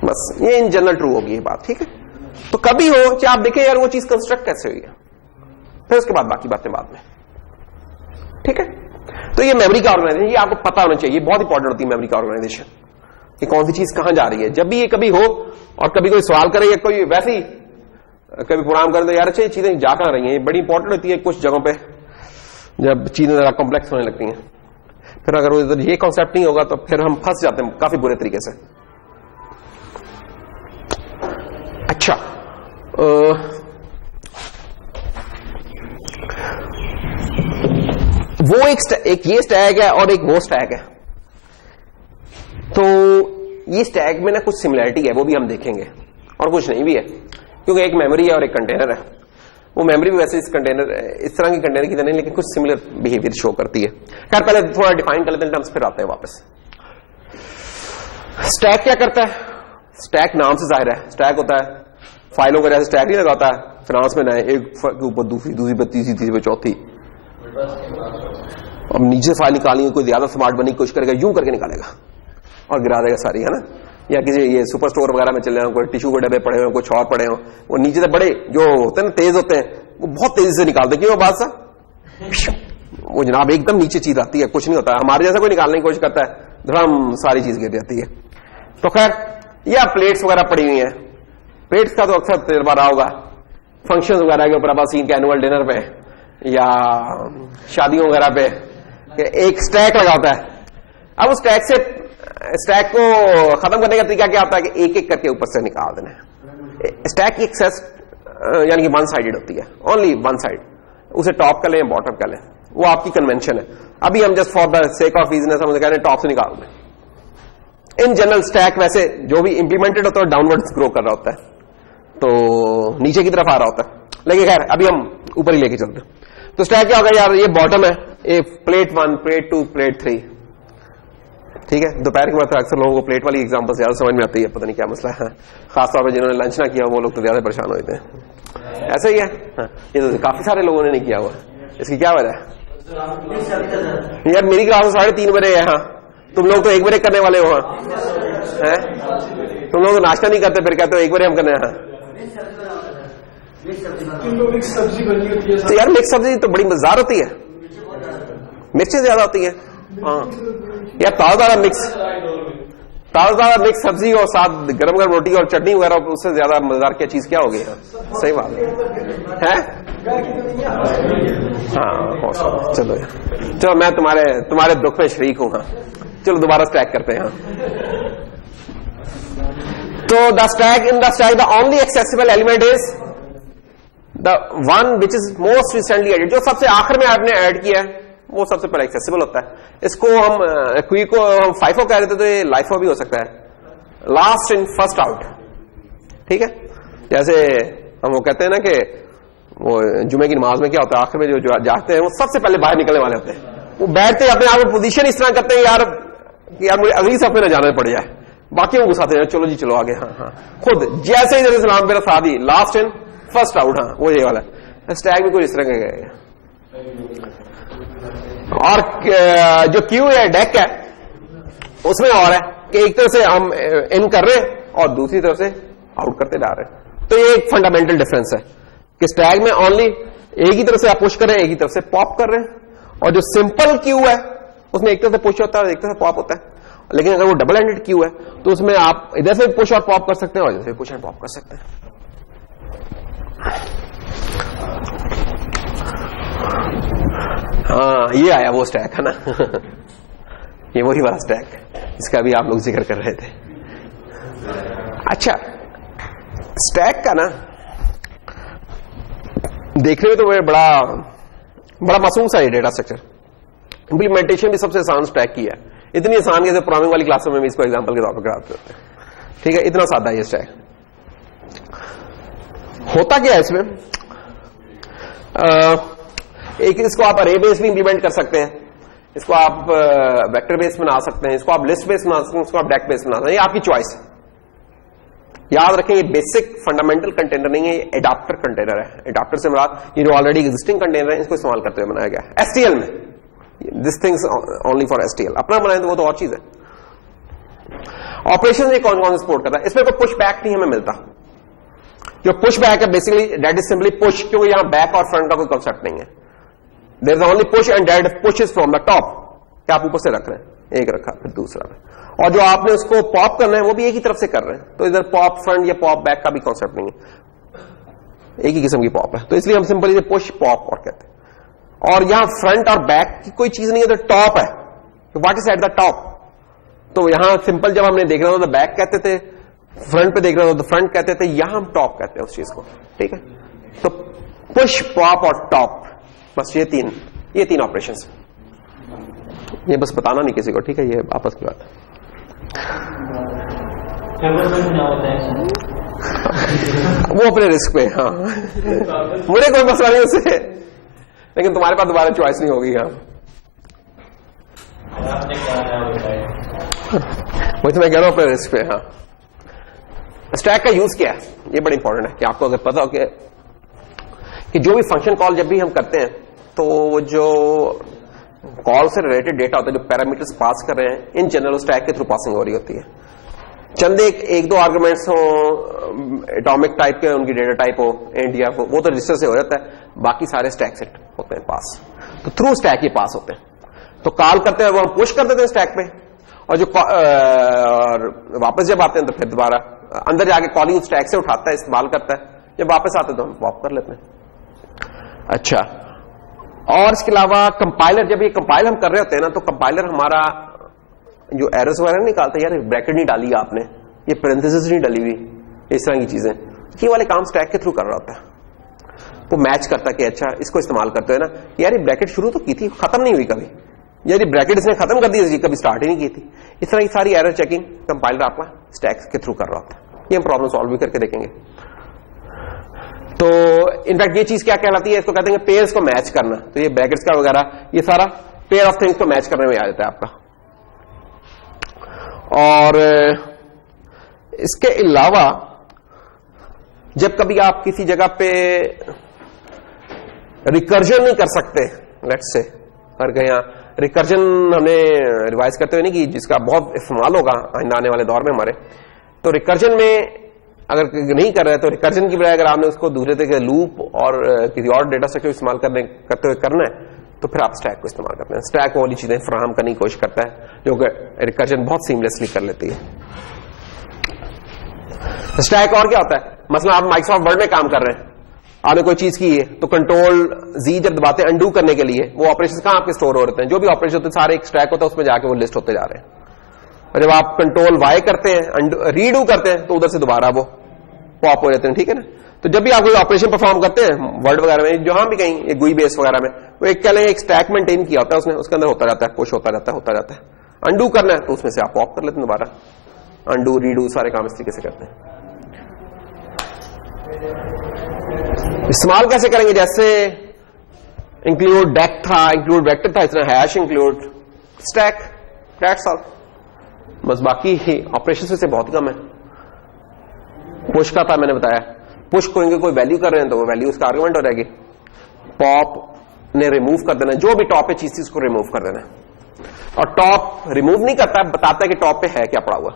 बस ये इन जनरल ट्रू होगी ये बात, ठीक है। तो कभी हो कि आप देखें यार वो चीज कंस्ट्रक्ट कैसे हुई है, फिर उसके बाद बाकी बातें बाद में, ठीक है। तो ये मेमोरी का ऑर्गेनाइजेशन, ये आपको पता होना चाहिए, बहुत इंपॉर्टेंट होती है मेमोरी का ऑर्गेनाइजेशन, कि कौन सी चीज कहां जा रही है। जब भी ये कभी हो और कभी कोई सवाल करे या कोई वैसे ही कभी प्रोग्राम कर दो यार अच्छा ये चीजें जा कहां रही हैं, ये बड़ी इंपॉर्टेंट होती है कुछ जगहों पे जब चीजें जरा कॉम्प्लेक्स होने लगती हैं। फिर अगर ये कॉन्सेप्ट नहीं होगा तो फिर हम फंस जाते हैं काफी बुरे तरीके से। अच्छा, वो एक ये स्टैक है और एक वो स्टैक है, तो ये स्टैक में ना कुछ सिमिलरिटी है, वो भी हम देखेंगे, और कुछ नहीं भी है, क्योंकि एक मेमोरी है और एक कंटेनर है। वो मेमोरी भी वैसे इस तरह की कंटेनर की तरह नहीं, लेकिन कुछ सिमिलर बिहेवियर शो करती है। खैर पहले थोड़ा डिफाइन कर लेते हैं टर्म्स, फिर आते हैं वापस। स्टैक क्या करता है, स्टैक नाम से जाहिर है, स्टैक होता है फाइलों का, जैसे स्टैक नहीं लगाता है फिनांस में, नए एक के ऊपर दूसरी पर तीसरी पर चौथी, अब नीचे फाइल निकालेंगे, कोई ज्यादा स्मार्ट बनने की कोशिश करेगा, यूं करके निकालेगा और गिरा देगा सारी, है ना। या किसी ये सुपर स्टोर वगैरह में चले हो, कोई टिश्यू के डब्बे पड़े हो, कुछ और पड़े हो, वो नीचे से बड़े जो होते हैं ना तेज होते हैं, वो बहुत तेजी से निकालते हैं, क्यों बात सा वो जनाब एकदम नीचे चीज आती है, कुछ नहीं होता। हमारे जैसा कोई निकालने की कोशिश करता है, धड़ाम सारी चीज गिर जाती है। तो खैर या प्लेट्स वगैरह पड़ी हुई है, प्लेट्स का तो अक्सर तजर्बा रहा होगा फंक्शन वगैरह के ऊपर, अब्बासीन के एनुअल डिनर पे या शादियों वगैरह पे, एक स्टैक लगा होता है। अब उस स्टैक को खत्म करने का तरीका क्या होता है कि एक एक करके ऊपर से निकाल देना है। स्टैक की एक्सेस यानी कि वन साइडेड होती है, ओनली वन साइड, उसे टॉप कर लें या बॉटम कर लें, वो आपकी कन्वेंशन है। अभी हम just for the sake of easiness हम कह रहे हैं टॉप से निकाल दें। इन जनरल स्टैक वैसे जो भी इंप्लीमेंटेड होता है डाउनवर्ड ग्रो कर रहा होता है, तो नीचे की तरफ आ रहा होता है, लेकिन खैर अभी हम ऊपर ही लेके चलते हैं। तो स्टैक क्या होगा यार, ये बॉटम है, ये प्लेट 1, प्लेट 2, प्लेट 3, ठीक है। दोपहर के बाद अक्सर लोगों को प्लेट वाली एग्जांपल ज्यादा समझ में आती है, पता नहीं क्या मसला है, खासतौर पर जिन्होंने लंच ना किया वो लोग तो ज्यादा परेशान होते हैं। ऐसा ही है, ये तो काफी सारे लोगों ने नहीं किया हुआ, इसकी क्या वजह है यार? मेरी क्लास 3:30 बजे है, हाँ तुम लोग तो 1 बजे करने वाले हो, हाँ है? तुम लोग तो नाश्ता नहीं करते, फिर कहते हो 1 बजे हम करने हैं। मिक्स सब्जी बनी होती है तो यार मिक्स सब्जी तो बड़ी मजेदार होती है, मिर्चें ज्यादा होती है, हाँ यार ताजा मिक्स सब्जी और साथ गरम गरम रोटी और चटनी वगैरह, उससे ज्यादा मजेदार क्या चीज क्या होगी? सही बात है? हाँ चलो यार, चलो मैं तुम्हारे दुख में शरीक हूं, हाँ चलो दोबारा स्टैक करते हैं। तो the stack the only accessible element is the one which is most recently added, जो सबसे आखिर में आपने ऐड किया है वो सबसे पहले एक्सेसिबल होता है। इसको हम क्वी को हम फाइफो कह रहे थे, तो ये लाइफो भी हो सकता है, लास्ट इन फर्स्ट आउट, ठीक है। जैसे हम वो कहते हैं ना कि वो जुमे की नमाज में क्या होता है, आखिर में जो जाते हैं वो सबसे पहले बाहर निकलने वाले होते हैं, वो बैठते हैं अपने आप में पोजीशन इस तरह करते हैं यार मुझे अगली सफे न जाना पड़ जाए, बाकी वो घुसाते हैं चलो जी चलो आगे, हाँ हाँ खुद जैसे ही जैसे सलाम मेरा सादी लास्ट इन फर्स्ट आउट, हाँ वो ये वाला स्टैक में कोई इस तरह का। और जो क्यू है डेक है उसमें और है कि एक तरफ से हम इन कर रहे हैं और दूसरी तरफ से आउट करते जा रहे हैं। तो ये एक फंडामेंटल डिफरेंस है कि स्टैक में ओनली एक ही तरफ से आप पुश कर रहे हैं, एक ही तरफ से पॉप कर रहे हैं, और जो सिंपल क्यू है उसमें एक तरफ से पुश होता है और एक तरफ से पॉप होता है। लेकिन अगर वो डबल एंडेड क्यू है तो उसमें आप इधर से पुश और पॉप कर सकते हैं और इधर से पुश एंड पॉप कर सकते हैं। हाँ ये आया वो स्टैक है ना ये वही वाला स्टैक इसका भी आप लोग जिक्र कर रहे थे। अच्छा स्टैक का ना देखने में तो बड़ा मासूम सा है डेटा स्ट्रक्चर, इंप्लीमेंटेशन भी सबसे आसान स्टैक की है, इतनी आसान जैसे प्रोग्रामिंग वाली क्लासों में भी इसको एग्जांपल के तौर पर कराते होते हैं, ठीक है। इतना सादा है ये स्टैक। होता क्या है इसमें, एक इसको आप अरे बेस भी इंप्लीमेंट कर सकते हैं, इसको आप वेक्टर बेस बना सकते हैं, इसको आप लिस्ट बेस बना सकते हैं, इसको आप डेक बेस बना सकते हैं, ये आपकी चॉइस है। याद रखें ये बेसिक फंडामेंटल कंटेनर नहीं है, ये एडाप्टर कंटेनर है। एडाप्टर से मुराद ये जो ऑलरेडी एग्जिस्टिंग कंटेनर है इसको इस्तेमाल करते हुए बनाया गया है एसटीएल में, this things only for STL. अपना बनाए तो वो तो और चीज है। ऑपरेशन ये कौन कौन से सपोर्ट करता है, इसमें कोई पुश बैक नहीं हमें मिलता। जो पुश बैक है basically that is simply push, क्योंकि यहां बैक और फ्रंट का कोई कंसेप्ट नहीं है। There is only push and that push is from the top, क्या आप ऊपर से रख रहे हैं, एक रखा फिर दूसरा, और जो आपने उसको पॉप करना है वो भी एक ही तरफ से कर रहे हैं। तो इधर पॉप फ्रंट या पॉप बैक का भी कॉन्सेप्ट नहीं है, एक ही किस्म की पॉप है। तो इसलिए हम सिंपली इसे पुश पॉप और कहते हैं। और यहां फ्रंट और बैक की कोई चीज नहीं है, तो टॉप है, तो what is at the top. तो यहां सिंपल जब हमने देख रहा था तो बैक कहते थे, फ्रंट पे देख रहा था तो फ्रंट कहते थे, यहां हम टॉप कहते हैं उस चीज को, ठीक है। तो पुश पॉप और टॉप, बस ये तीन ऑपरेशंस। ये बस बताना नहीं किसी को, ठीक है, ये आपस की बात है। वो अपने रिस्क पे, हाँ मुझे कोई मसला नहीं उससे, लेकिन तुम्हारे पास दोबारा चॉइस नहीं होगी। हाँ वही तो मैं कह रहा हूं, अपने रिस्क पे। हाँ स्टैक का यूज क्या है, ये बड़ा इंपॉर्टेंट है कि आपको अगर पता हो कि जो भी फंक्शन कॉल जब भी हम करते हैं तो जो कॉल से रिलेटेड डेटा होता है, जो पैरामीटर्स पास कर रहे हैं, इन जनरल स्टैक के थ्रू पासिंग हो रही होती है। चंद एक दो आर्गुमेंट्स हो एटॉमिक टाइप के, उनकी डेटा टाइप हो इंट या वो तो रजिस्टर से हो जाता है, बाकी सारे स्टैक से होते हैं पास, तो थ्रू स्टैक ही पास होते हैं। तो कॉल करते हैं वो हम पुश कर देते हैं स्टैक पे, और जो वापस जब आते हैं तो फिर दोबारा अंदर जाके कॉलिंग स्टैक से उठाता है, इस्तेमाल करता है, जब वापस आते हैं तो हम पॉप कर लेते हैं। अच्छा, और इसके अलावा कंपाइलर, जब ये कंपाइल हम कर रहे होते हैं ना, तो कंपाइलर हमारा जो एरर्स वगैरह निकालता है, यार ब्रैकेट नहीं डाली आपने, ये पैरेंथेसिस नहीं डाली हुई, इस तरह की चीजें, ये वाले काम स्टैक के थ्रू कर रहा होता है। वो मैच करता कि अच्छा इसको इस्तेमाल करते हैं ना, यार ये ब्रैकेट शुरू तो की थी, खत्म नहीं हुई कभी, यार ये ब्रैकेट इसने खत्म कर दी, कभी स्टार्ट ही नहीं की थी। इस तरह की सारी एरर चेकिंग कंपाइलर आपका स्टैक के थ्रू कर रहा होता है। ये हम प्रॉब्लम सॉल्व भी करके देखेंगे। तो इनफैक्ट ये चीज क्या कहलाती है, इसको कहते हैं पेयर्स को मैच करना। तो ये ब्रैकेट्स का वगैरह ये सारा पेयर ऑफ थिंग्स को मैच करने में आ जाता है आपका। और इसके अलावा जब कभी आप किसी जगह पे रिकर्जन नहीं कर सकते, लेट्स से हर कहीं रिकर्जन हमने रिवाइज करते हुए नहीं कि जिसका बहुत इस्तेमाल होगा आइंदा आने वाले दौर में हमारे, तो रिकर्जन में अगर नहीं कर रहे तो रिकर्जन की बजाय अगर आपने उसको दूसरे तरीके से लूप और किसी और डेटा स्ट्रक्चर इस्तेमाल करते हुए करना है तो फिर आप स्टैक को इस्तेमाल करते हैं। स्टैक वाली चीजें फराहम करने की कोशिश करता है जो कि रिकर्जन बहुत सीमलेसली कर लेती है। स्टैक और क्या होता है, मसलन आप माइक्रोसॉफ्ट वर्ड में काम कर रहे हैं, आपने कोई चीज की है तो कंट्रोल जी जब दबाते हैं अंडू करने के लिए, वो ऑपरेशन कहां आपके स्टोर हो रहे हैं, जो भी ऑपरेशन होते हैं सारे एक स्टैक होता है, उसमें जाके वो लिस्ट होते जा रहे हैं। और जब आप कंट्रोल वाई करते हैं रीडू करते हैं तो उधर से दोबारा वो पॉप हो जाते हैं, ठीक है ना। तो जब भी आप कोई ऑपरेशन परफॉर्म करते हैं वर्ड वगैरह में, जहां भी कहीं गुई बेस वगैरह में, वो एक कह लें एक स्टैक मेंटेन किया होता है उसने, उसके अंदर होता रहता है, पुश होता रहता है। अंडू करना है तो उसमें से आप पॉप कर लेते हैं दोबारा, अंडू रीडू सारे काम इस तरीके से करते हैं। इस्तेमाल कैसे करेंगे, जैसे इंक्लूड डेक था, इंक्लूड वेक्टर था, इतना hash include stack, that's all, बस। बाकी ऑपरेशन से बहुत कम है। पुश का था मैंने बताया, पुश करेंगे कोई वैल्यू कर रहे हैं तो वो वैल्यू उसका आर्गुमेंट हो जाएगी। पॉप ने रिमूव कर देना, जो भी टॉप पे चीज थी उसको रिमूव कर देना, और टॉप रिमूव नहीं करता, बताता है कि टॉप पे है क्या पड़ा हुआ।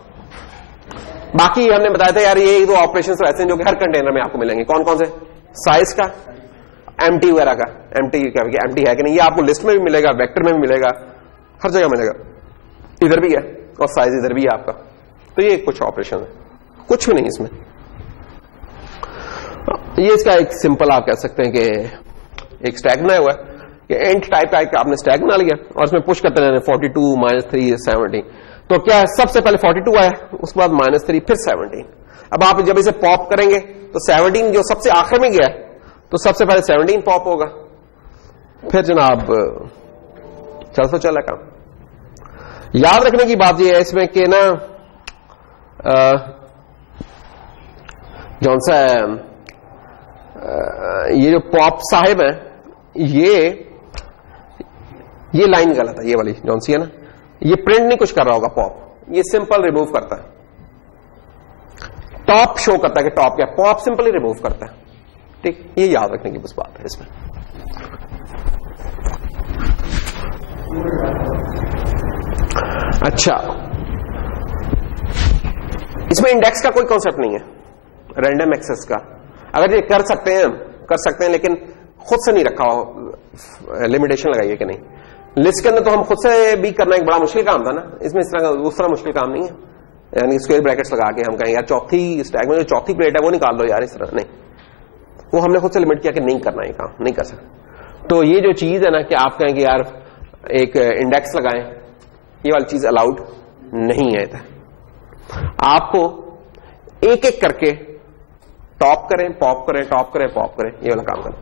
बाकी हमने बताया था यार ये दो ऑपरेशन ऐसे हैं जो कि हर कंटेनर में आपको मिलेंगे। कौन कौन से, साइज का, एम्प्टी वगैरह का, एम्प्टी है कि नहीं, ये आपको लिस्ट में भी मिलेगा, वेक्टर में भी मिलेगा, हर जगह मिलेगा, इधर भी है और साइज इधर भी है आपका। तो ये कुछ ऑपरेशन है, कुछ भी नहीं इसमें। ये इसका एक सिंपल आप कह सकते हैं कि एक स्टैक बनाया हुआ है कि एंट टाइप का आपने स्टैक बना लिया और उसमें पुश करते रहने 42 -3 17। तो क्या है, सबसे पहले 42 आया, उसके बाद -3 फिर 17। अब आप जब इसे पॉप करेंगे तो 17 जो सबसे आखिर में गया है तो सबसे पहले 17 पॉप होगा, फिर जनाब चल काम। याद रखने की बात यह है इसमें कि ना जौन सा ये जो पॉप साहिब है ये लाइन गलत है, ये वाली जौन सी है ना, ये प्रिंट नहीं कुछ कर रहा होगा पॉप, ये सिंपल रिमूव करता है। टॉप शो करता है कि टॉप क्या, पॉप सिंपली रिमूव करता है, ठीक। ये याद रखने की बस बात है इसमें। अच्छा, इसमें इंडेक्स का कोई कॉन्सेप्ट नहीं है, रैंडम एक्सेस का। अगर ये कर सकते हैं लेकिन खुद से नहीं रखा हो, लिमिटेशन लगाइए कि नहीं। लिस्ट के अंदर तो हम खुद से भी करना एक बड़ा मुश्किल काम था ना, इसमें इस तरह का उस तरह मुश्किल काम नहीं है, यानी स्क्वायर ब्रैकेट्स लगा के हम कहें यार चौथी स्टैक में जो चौथी प्लेट है वो निकाल दो यार, इस तरह नहीं, वो हमने खुद से लिमिट किया कि नहीं करना, ये काम नहीं कर सकते। तो ये जो चीज है ना कि आप कहें कि यार एक इंडेक्स लगाएं, ये वाली चीज अलाउड नहीं है। आपको एक एक करके टॉप करें, पॉप करें, टॉप करें, पॉप करें, ये वाला काम करें।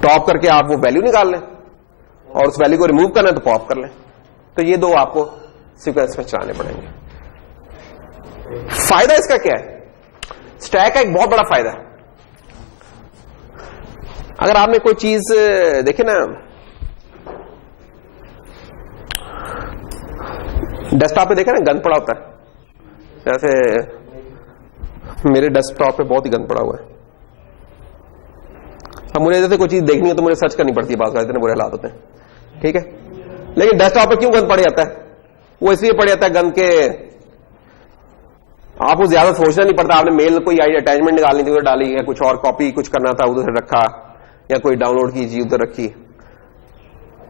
टॉप करके आप वो वैल्यू निकाल लें और उस वैल्यू को रिमूव करना है तो पॉप कर लें। तो ये दो आपको सीक्वेंस में चलाने पड़ेंगे। फायदा इसका क्या है, स्टैक का एक बहुत बड़ा फायदा है। अगर आपने कोई चीज देखे ना, डेस्कटॉप पे देखा ना गंद पड़ा होता है, जैसे मेरे डेस्कटॉप पे बहुत ही गंद पड़ा हुआ है। अब मुझे जैसे कोई चीज देखनी है तो मुझे सर्च करनी पड़ती है, बात इतने बुरे हालात होते हैं, ठीक है। लेकिन डेस्कटॉप पे क्यों गंद पड़ जाता है, वो इसलिए पड़ जाता है गंद के आपको ज्यादा सोचना नहीं पड़ता। आपने मेल कोई अटैचमेंट निकालनी थी उधर डाली, या कुछ और कॉपी कुछ करना था उधर से रखा, या कोई डाउनलोड की चीज उधर रखी।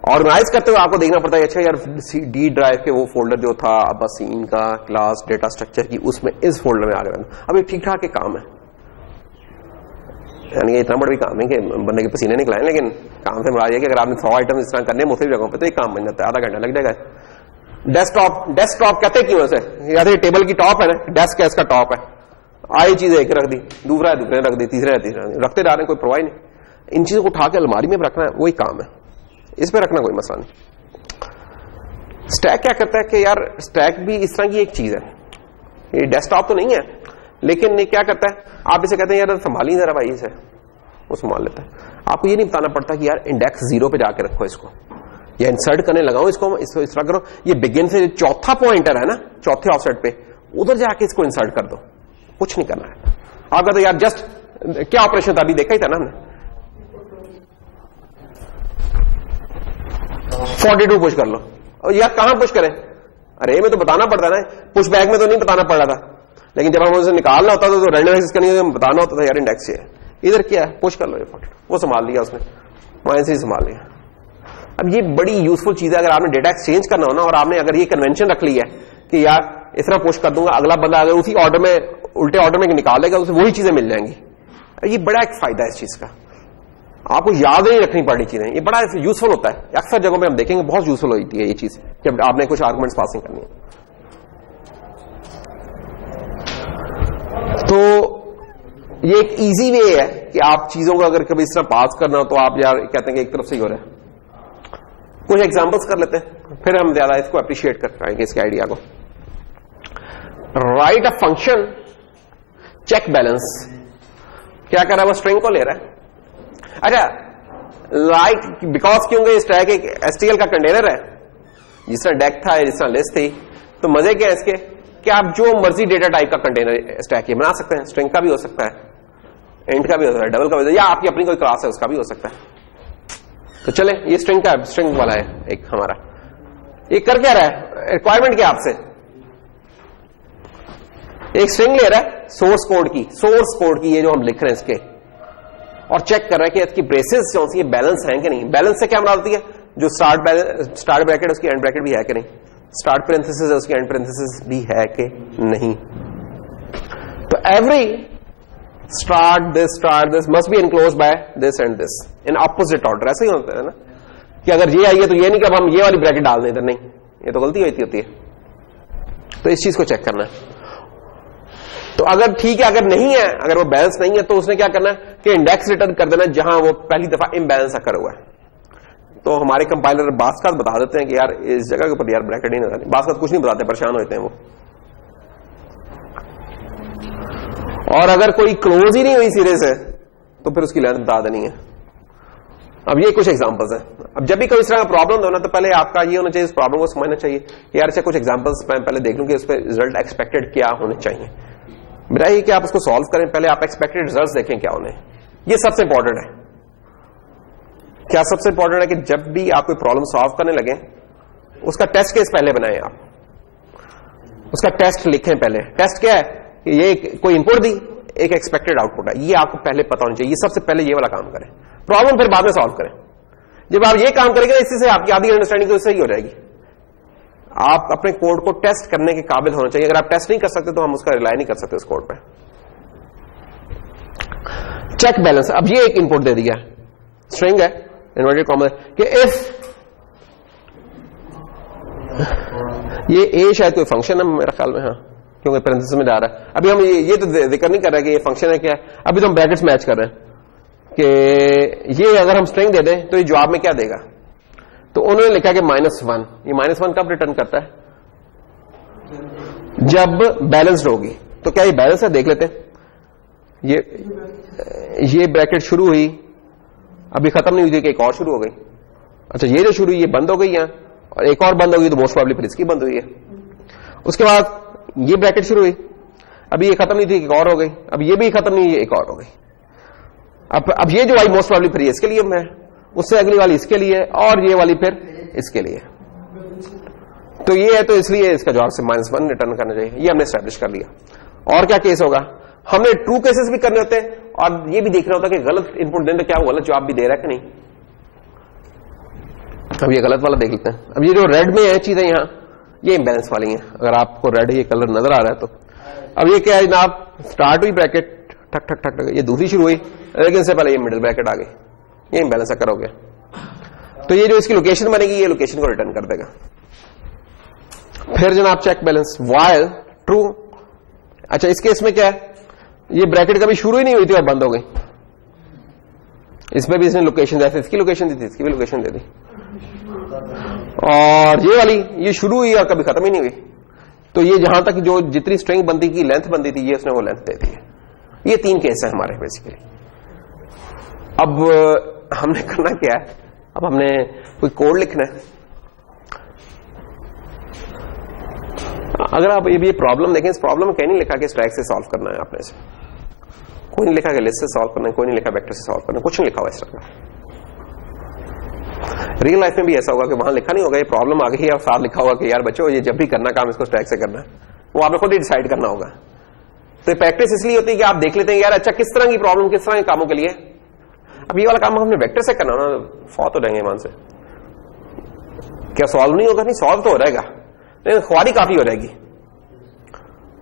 ऑर्गेनाइज करते हुए आपको देखना पड़ता है अच्छा यार डी ड्राइव के वो फोल्डर जो था बसीन का क्लास डेटा स्ट्रक्चर की, उसमें इस फोल्डर में आ गया। अब ये ठीक ठाक काम है, यानी इतना बड़ा भी काम है कि बंदे के पसीने निकलाएं, लेकिन काम से मुराद है कि अगर आपने 100 आइटम इस तरह करने मुख्तलिफ जगहों पे तो एक काम बन जाता है, आधा घंटा लग जाएगा। डेस्कटॉप कहते क्यों ऐसे, या तो टेबल की टॉप है ना, डेस्क है इसका टॉप है, आई चीज एक रख दी, दूसरा रख दी, तीसरा रखते जा रहे हैं, कोई परवाह नहीं। इन चीजों को उठा के अलमारी में रखना है, वही काम है, इस पर रखना कोई मसला नहीं। स्टैक क्या करता है कि यार स्टैक भी इस तरह की एक चीज है, ये डेस्कटॉप तो नहीं है, लेकिन ये क्या करता है आप इसे कहते हैं यार संभाली जरा भाई इसे, वो संभाल लेता है। आपको ये नहीं बताना पड़ता कि यार इंडेक्स 0 पे जाके रखो इसको, या इंसर्ट करने लगाओ इसको इस तरह करो, ये बिगिन से चौथा पॉइंटर है ना चौथे ऑफसेट पे, उधर जाके इसको इंसर्ट कर दो, कुछ नहीं करना है। आप कहते यार जस्ट क्या ऑपरेशन था अभी देखा ही था ना हमने, 42 पुश कर लो। और यार कहां पुश करें, अरे में तो बताना पड़ता है ना, पुश बैक में तो नहीं बताना पड़ रहा था, लेकिन जब हम उसे निकालना होता था तो रैंडम एक्सेस करनी होती, बताना होता था यार इंडेक्स है, इधर क्या है पुश कर लो, ये 42 वो संभाल लिया उसने, माइनस ही संभाल लिया। अब ये बड़ी यूजफुल चीज है, अगर आपने डेटा एक्सचेंज करना हो ना, और आपने अगर ये कन्वेंशन रख ली है कि यार इस तरह पुश कर दूंगा, अगला बंदा अगर उसी ऑर्डर में उल्टे ऑर्डर में निकालेगा उसे वही चीजें मिल जाएंगी। ये बड़ा एक फायदा है इस चीज का, आपको याद नहीं रखनी पड़नी चीजें, ये बड़ा यूजफुल होता है। अक्सर जगहों पे हम देखेंगे बहुत यूजफुल होती है ये चीज जब आपने कुछ आर्गुमेंट्स पासिंग करनी है। तो ये एक इजी वे है कि आप चीजों को अगर कभी इस तरह पास करना हो तो आप यार कहते हैं कि एक तरफ से ही हो रहा है। कुछ एग्जांपल्स कर लेते हैं, फिर हम ज्यादा इसको अप्रिशिएट कर पाएंगे इसके आइडिया को। Write a function check balance, क्या कर रहा है वो स्ट्रिंग को ले रहा है। अच्छा लाइक बिकॉज क्योंकि स्टैक एक एसटीएल का कंटेनर है, जिस तरह डेक था जिस तरह लिस्ट थी, तो मजे क्या है इसके कि आप जो मर्जी डेटा टाइप का कंटेनर स्टैक ये बना सकते हैं। स्ट्रिंग का भी हो सकता है, इंट का भी हो सकता है, डबल का भी हो सकता है, या आपकी अपनी कोई क्लास है उसका भी हो सकता है। तो चले ये स्ट्रिंग का स्ट्रिंग वाला है एक हमारा, ये कर क्या रहा है, रिक्वायरमेंट क्या आपसे, एक स्ट्रिंग ले रहा है सोर्स कोड की ये जो हम लिख रहे हैं इसके, और चेक कर रहा है कि इसकी ब्रेसेस जो सी बैलेंस है कि नहीं। बैलेंस से क्या बनाती है, जो स्टार्ट ब्रैकेट उसकी एंड ब्रैकेट भी है कि नहीं, स्टार्ट पैरेंथेसिस है उसकी एंड पैरेंथेसिस भी है कि नहीं। तो every start this must be enclosed by this and this in opposite order. ऐसे ही होता है ना कि अगर ये आई है तो ये नहीं कि अब हम ये वाली ब्रैकेट डाल दें इधर, नहीं, ये तो गलती होती है। तो इस चीज को चेक करना है। तो अगर ठीक है, अगर नहीं है, अगर वो बैलेंस नहीं है, तो उसने क्या करना है कि इंडेक्स रिटर्न कर देना जहां वो पहली दफा इम्बैलेंस अकर हुआ है। तो हमारे कंपाइलर बास्कत बता देते हैं कि यार इस जगह के ऊपर यार ब्रैकेट ही नहीं, बास्कत कुछ नहीं बताते, परेशान होते हैं वो। और अगर कोई क्लोज ही नहीं हुई सिरे से तो फिर उसकी लेंथ बता देनी है। अब ये कुछ एग्जांपल्स हैं। अब जब भी कोई इस तरह का प्रॉब्लम हो ना, तो पहले आपका ये होना चाहिए, इस प्रॉब्लम को समझना चाहिए कि यार ऐसे कुछ एग्जांपल्स मैं पहले देख लूं कि उस पर रिजल्ट एक्सपेक्टेड क्या होने चाहिए। मेरा ये कि आप उसको सॉल्व करें, पहले आप एक्सपेक्टेड रिजल्ट्स देखें क्या होने। ये सबसे इंपॉर्टेंट है। क्या सबसे इंपॉर्टेंट है कि जब भी आप कोई प्रॉब्लम सॉल्व करने लगे, उसका टेस्ट केस पहले बनाएं, आप उसका टेस्ट लिखें पहले। टेस्ट क्या है कि ये कोई इनपुट दी, एक एक्सपेक्टेड आउटपुट है, ये आपको पहले पता होना चाहिए। ये सबसे पहले ये वाला काम करें, प्रॉब्लम फिर बाद में सॉल्व करें। जब आप ये काम करेंगे, इससे आपकी आधी अंडरस्टैंडिंग तो सही हो जाएगी। आप अपने कोड को टेस्ट करने के काबिल होना चाहिए। अगर आप टेस्ट नहीं कर सकते तो हम उसका रिलाई नहीं कर सकते उस कोड पे। चेक बैलेंस, अब ये एक इनपुट दे दिया, स्ट्रिंग है इन्वर्टेड कॉमा कि इफ ये ए शायद कोई फंक्शन है मेरे ख्याल में, हाँ, क्योंकि पैरेंथेसिस में जा रहा है। अभी हम ये तो जिक्र नहीं कर रहे कि ये फंक्शन है क्या है, अभी तो हम ब्रैकेट्स मैच कर रहे हैं कि ये अगर हम स्ट्रिंग दे दें तो ये जवाब में क्या देगा। तो उन्होंने लिखा कि -1। ये -1 कब रिटर्न करता है, जब बैलेंस्ड होगी। तो क्या ये बैलेंस है, देख लेते हैं। ये ब्रैकेट शुरू हुई, अभी खत्म नहीं हुई थी कि एक और शुरू हो गई। अच्छा, ये जो शुरू हुई ये बंद हो गई है, और एक और बंद हो गई, तो मोस्ट प्रोबेबली फिर इसकी बंद हुई है। उसके बाद ये ब्रैकेट शुरू हुई, अभी ये खत्म नहीं थी, एक और हो गई, अब ये भी खत्म नहीं हुई, एक और हो गई। अब ये जो आई मोस्ट प्रोबेबली फिर इसके लिए है, उससे अगली वाली इसके लिए, और ये वाली फिर इसके लिए। तो ये है, तो इसलिए इसका जवाब से -1 रिटर्न करना चाहिए। ये हमने एस्टैब्लिश कर लिया। और क्या केस होगा, हमने ट्रू केसेस भी करने होते हैं, और ये भी देखना होता है कि गलत इनपुट देने तो क्या वो गलत जवाब भी दे रहा है कि नहीं। अब ये गलत वाला देख लेते हैं। अब ये जो रेड में है चीजें यहां, ये इम्बैलेंस वाली हैं। अगर आपको रेड ये कलर नजर आ रहा है तो अब ये क्या है जनाब, स्टार्ट हुई ब्रैकेट, ठक ठक ठक ठक, ये दूसरी शुरू हुई, लेकिन इससे पहले ये मिडिल ब्रैकेट आ गई, ये इम्बैलेंस अकर हो गया। तो ये जो इसकी लोकेशन बनेगी, ये लोकेशन को रिटर्न कर देगा। फिर जनाब चेक बैलेंस व्हाइल ट्रू। अच्छा, इस केस में क्या है, ये ब्रैकेट कभी शुरू ही नहीं हुई थी और बंद हो गई। इसमें भी इसने लोकेशन, जैसे इसकी लोकेशन दी थी, इसकी भी लोकेशन दे दी। और ये वाली ये शुरू हुई और कभी खत्म ही नहीं हुई। तो ये जहां तक जो जितनी स्ट्रिंग बनती की लेंथ बनती थी, ये उसने वो लेंथ दे दी है। ये 3 केस है हमारे बेसिकली। अब हमने करना क्या है, अब हमने कोई कोड लिखना है। अगर आप ये प्रॉब्लम देखें, इस प्रॉब्लम में कहीं नहीं लिखा कि स्टैक से सॉल्व करना है आपने से, कोई नहीं लिखा कि लिस्ट से सॉल्व करना है, कोई नहीं लिखा वेक्टर से सॉल्व करना है, कुछ नहीं लिखा हुआ इस तरह का। रियल लाइफ में भी ऐसा होगा कि वहां लिखा नहीं होगा ये प्रॉब्लम आ गई है और साथ लिखा होगा कि यार बच्चों ये जब भी करना काम इसको स्टैक से करना है, वो आपने खुद ही डिसाइड करना होगा। तो प्रैक्टिस इसलिए होती है कि आप देख लेते हैं यार अच्छा किस तरह की प्रॉब्लम किस तरह के कामों के लिए। अब ये वाला काम हमने वेक्टर से करना ना, फौत हो जाएंगे ईमान से। क्या सॉल्व नहीं होगा? नहीं, सॉल्व तो हो जाएगा लेकिन ख्वारी काफी हो जाएगी,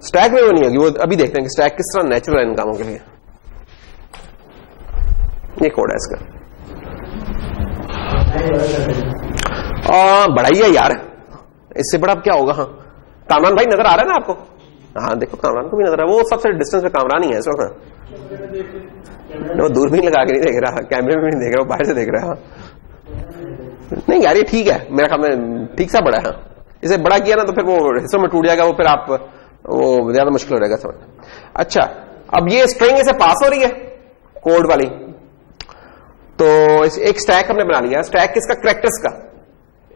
स्टैक में वो नहीं होगी। वो अभी देखते हैं कि स्टैक किस तरह नेचुरल है इन कामों के लिए। ये कोड है इसका, बढ़ाइए यार, इससे बड़ा क्या होगा। हाँ कामरान भाई नजर आ रहा है ना आपको? हाँ देखो कामरान को भी नजर आ रहा है, वो सबसे डिस्टेंस पे कामरान ही है इस वक्त। वो दूरबीन लगा के नहीं देख रहा, कैमरे में भी नहीं देख रहा, वो बाहर से देख रहा है। नहीं यार ये ठीक है, मेरा ख्याल में ठीक सा बड़ा है। इसे बड़ा किया ना तो फिर वो हिस्सों में टूट जाएगा, वो फिर आप वो ज्यादा मुश्किल हो जाएगा समझना। अच्छा अब ये स्ट्रिंग इसे पास हो रही है कोड वाली, तो एक स्टैक हमने बना लिया। स्टैक किसका? कैरेक्टर्स का,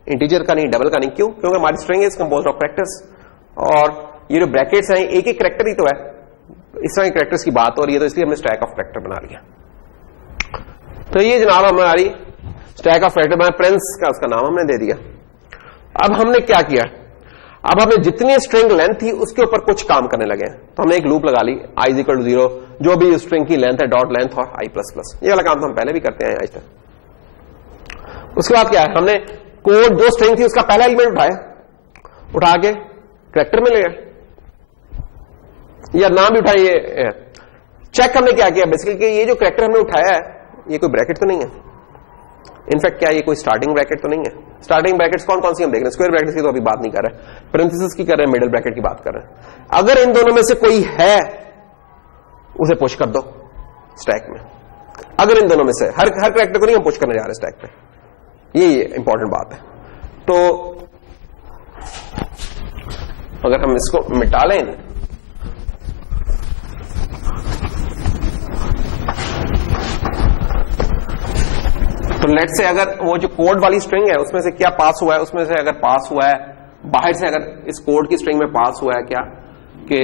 इंटीजर का नहीं, डबल का नहीं। क्यों? क्योंकि हमारी string is composed of characters और ये जो ब्रैकेट्स हैं एक एक कैरेक्टर ही तो है, इस तरह के कैरेक्टर्स की बात हो रही है तो इसलिए हमने स्टैक ऑफ कैरेक्टर बना लिया। तो ये जनाब हमारी स्टैक ऑफ कैरेक्टर, प्रिंस का उसका नाम हमने दे दिया। अब हमने क्या किया, अब हमने जितनी स्ट्रिंग लेंथ थी उसके ऊपर कुछ काम करने लगे हैं। तो हमने एक लूप लगा ली i = 0, जो भी स्ट्रिंग की लेंथ है डॉट लेंथ और i++। ये वाला काम तो हम पहले भी करते हैं आज तक। उसके बाद क्या है, हमने कोड जो स्ट्रिंग थी उसका पहला एलिमेंट उठा के कैरेक्टर में ले गए, या नाम भी उठाइए। चेक हमने क्या किया बेसिकली, ये जो कैरेक्टर हमने उठाया है ये कोई ब्रैकेट तो नहीं है। इनफैक्ट क्या ये कोई स्टार्टिंग ब्रैकेट तो नहीं है। स्टार्टिंग ब्रैकेट्स कौन कौन सी हम देख रहे हैं, स्क्वायर ब्रैकेट्स की तो अभी बात नहीं कर रहे, पैरेंथेसिस की कर रहे हैं, मिडिल ब्रैकेट की बात कर रहे हैं। अगर इन दोनों में से कोई है उसे पुश कर दो स्टैक में। अगर इन दोनों में से हर कैरेक्टर को नहीं हम पुश करने जा रहे स्टैक पे, ये इंपॉर्टेंट बात है। तो अगर हम इसको मिटा लें तो लेट से अगर वो जो कोड वाली स्ट्रिंग है उसमें से क्या पास हुआ है, उसमें से अगर पास हुआ है बाहर से, अगर इस कोड की स्ट्रिंग में पास हुआ है क्या कि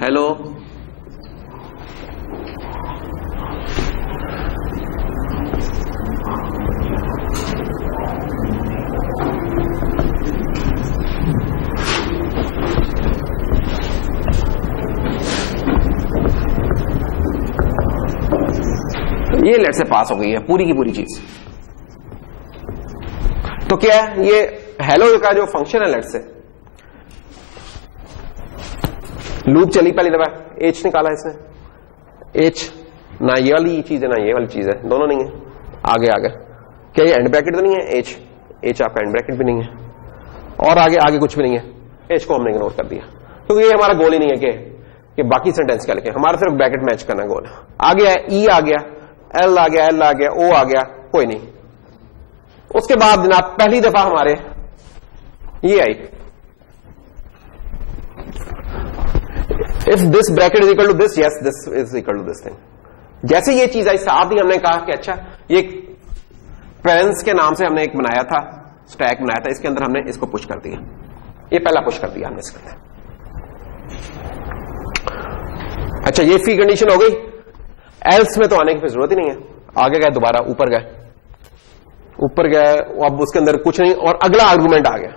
हेलो ये लेट से पास हो गई है पूरी की पूरी चीज, तो क्या है ये हेलो का जो फंक्शन है लेट से लूप चली पहली दफा, एच निकाला इसने, एच ना ये वाली चीज है ना ये वाली चीज है, दोनों नहीं है। आगे आगे क्या ये एंड ब्रैकेट तो नहीं है, एच आपका एंड ब्रैकेट भी नहीं है, और आगे आगे कुछ भी नहीं है। एच को हमने इग्नोर कर दिया क्योंकि ये हमारा गोल ही नहीं है कि बाकी सेंटेंस क्या लिखे, हमारा सिर्फ ब्रैकेट मैच करना गोल है। आगे है ई आ गया, एल आ गया, एल आ गया, ओ आ गया, कोई नहीं। उसके बाद जनाब पहली दफा हमारे ये आई, if this bracket is equal to this, yes this is equal to this thing. जैसे ये चीज आई साथ ही हमने कहा कि अच्छा ये पेरेंट्स के नाम से हमने एक बनाया था, स्टैक बनाया था, इसके अंदर हमने इसको पुश कर दिया, ये पहला पुश कर दिया हमने इसके अंदर। अच्छा ये फी कंडीशन हो गई, एल्स में तो आने की फिर जरूरत ही नहीं है। आगे गए दोबारा ऊपर गए, ऊपर गए, अब उसके अंदर कुछ नहीं और अगला आर्गुमेंट आ गया।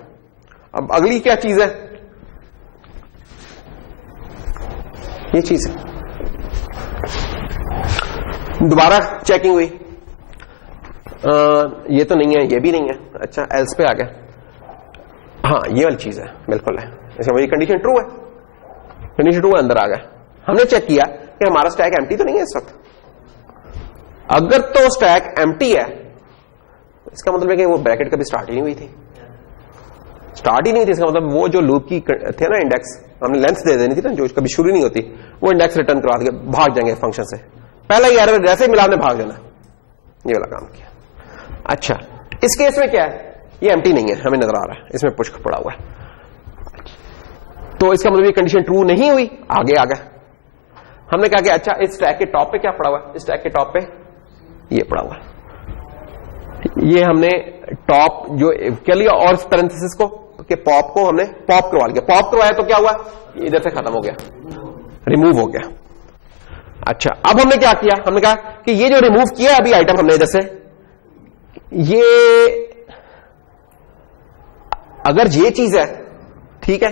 अब अगली क्या चीज है, ये चीज है, दोबारा चेकिंग हुई, ये तो नहीं है, ये भी नहीं है, अच्छा एल्स पे आ गया, हाँ ये वाली चीज है बिल्कुल है, इसका वही कंडीशन ट्रू है, कंडीशन ट्रू है, अंदर आ गया। हमने चेक किया कि हमारा स्टैक एम्प्टी तो नहीं है इस वक्त। अगर तो स्टैक एम्प्टी है इसका मतलब है कि वो ब्रैकेट कभी स्टार्ट ही नहीं हुई थी, स्टार्ट ही नहीं थी। इसका मतलब वो जो लूप की थे ना इंडेक्स, हमने लेंथ दे देनी थी ना जो कभी शुरू नहीं होती, वो इंडेक्स रिटर्न करवा के भाग जाएंगे फंक्शन से। पहला ही एरर जैसे ही मिला ने भाग जाना, ये वाला काम किया। अच्छा इस केस में क्या है, ये एम्प्टी नहीं है, हमें नजर आ रहा है इसमें पुश पड़ा हुआ है, तो इसका मतलब ये कंडीशन ट्रू नहीं हुई, आगे आ गया। हमने कहा कि अच्छा इस स्टैक के टॉप पे क्या पड़ा हुआ है, इस स्टैक के टॉप पे ये पड़ा हुआ है, ये हमने टॉप जो क्या लिया और पैरेंथेसिस को के पॉप को हमने पॉप करवा लिया, पॉप करवाया तो क्या हुआ, इधर से खत्म हो गया, रिमूव हो गया। अच्छा अब हमने क्या किया, हमने कहा कि ये जो रिमूव किया अभी आइटम हमने इधर से, ये अगर ये चीज है ठीक है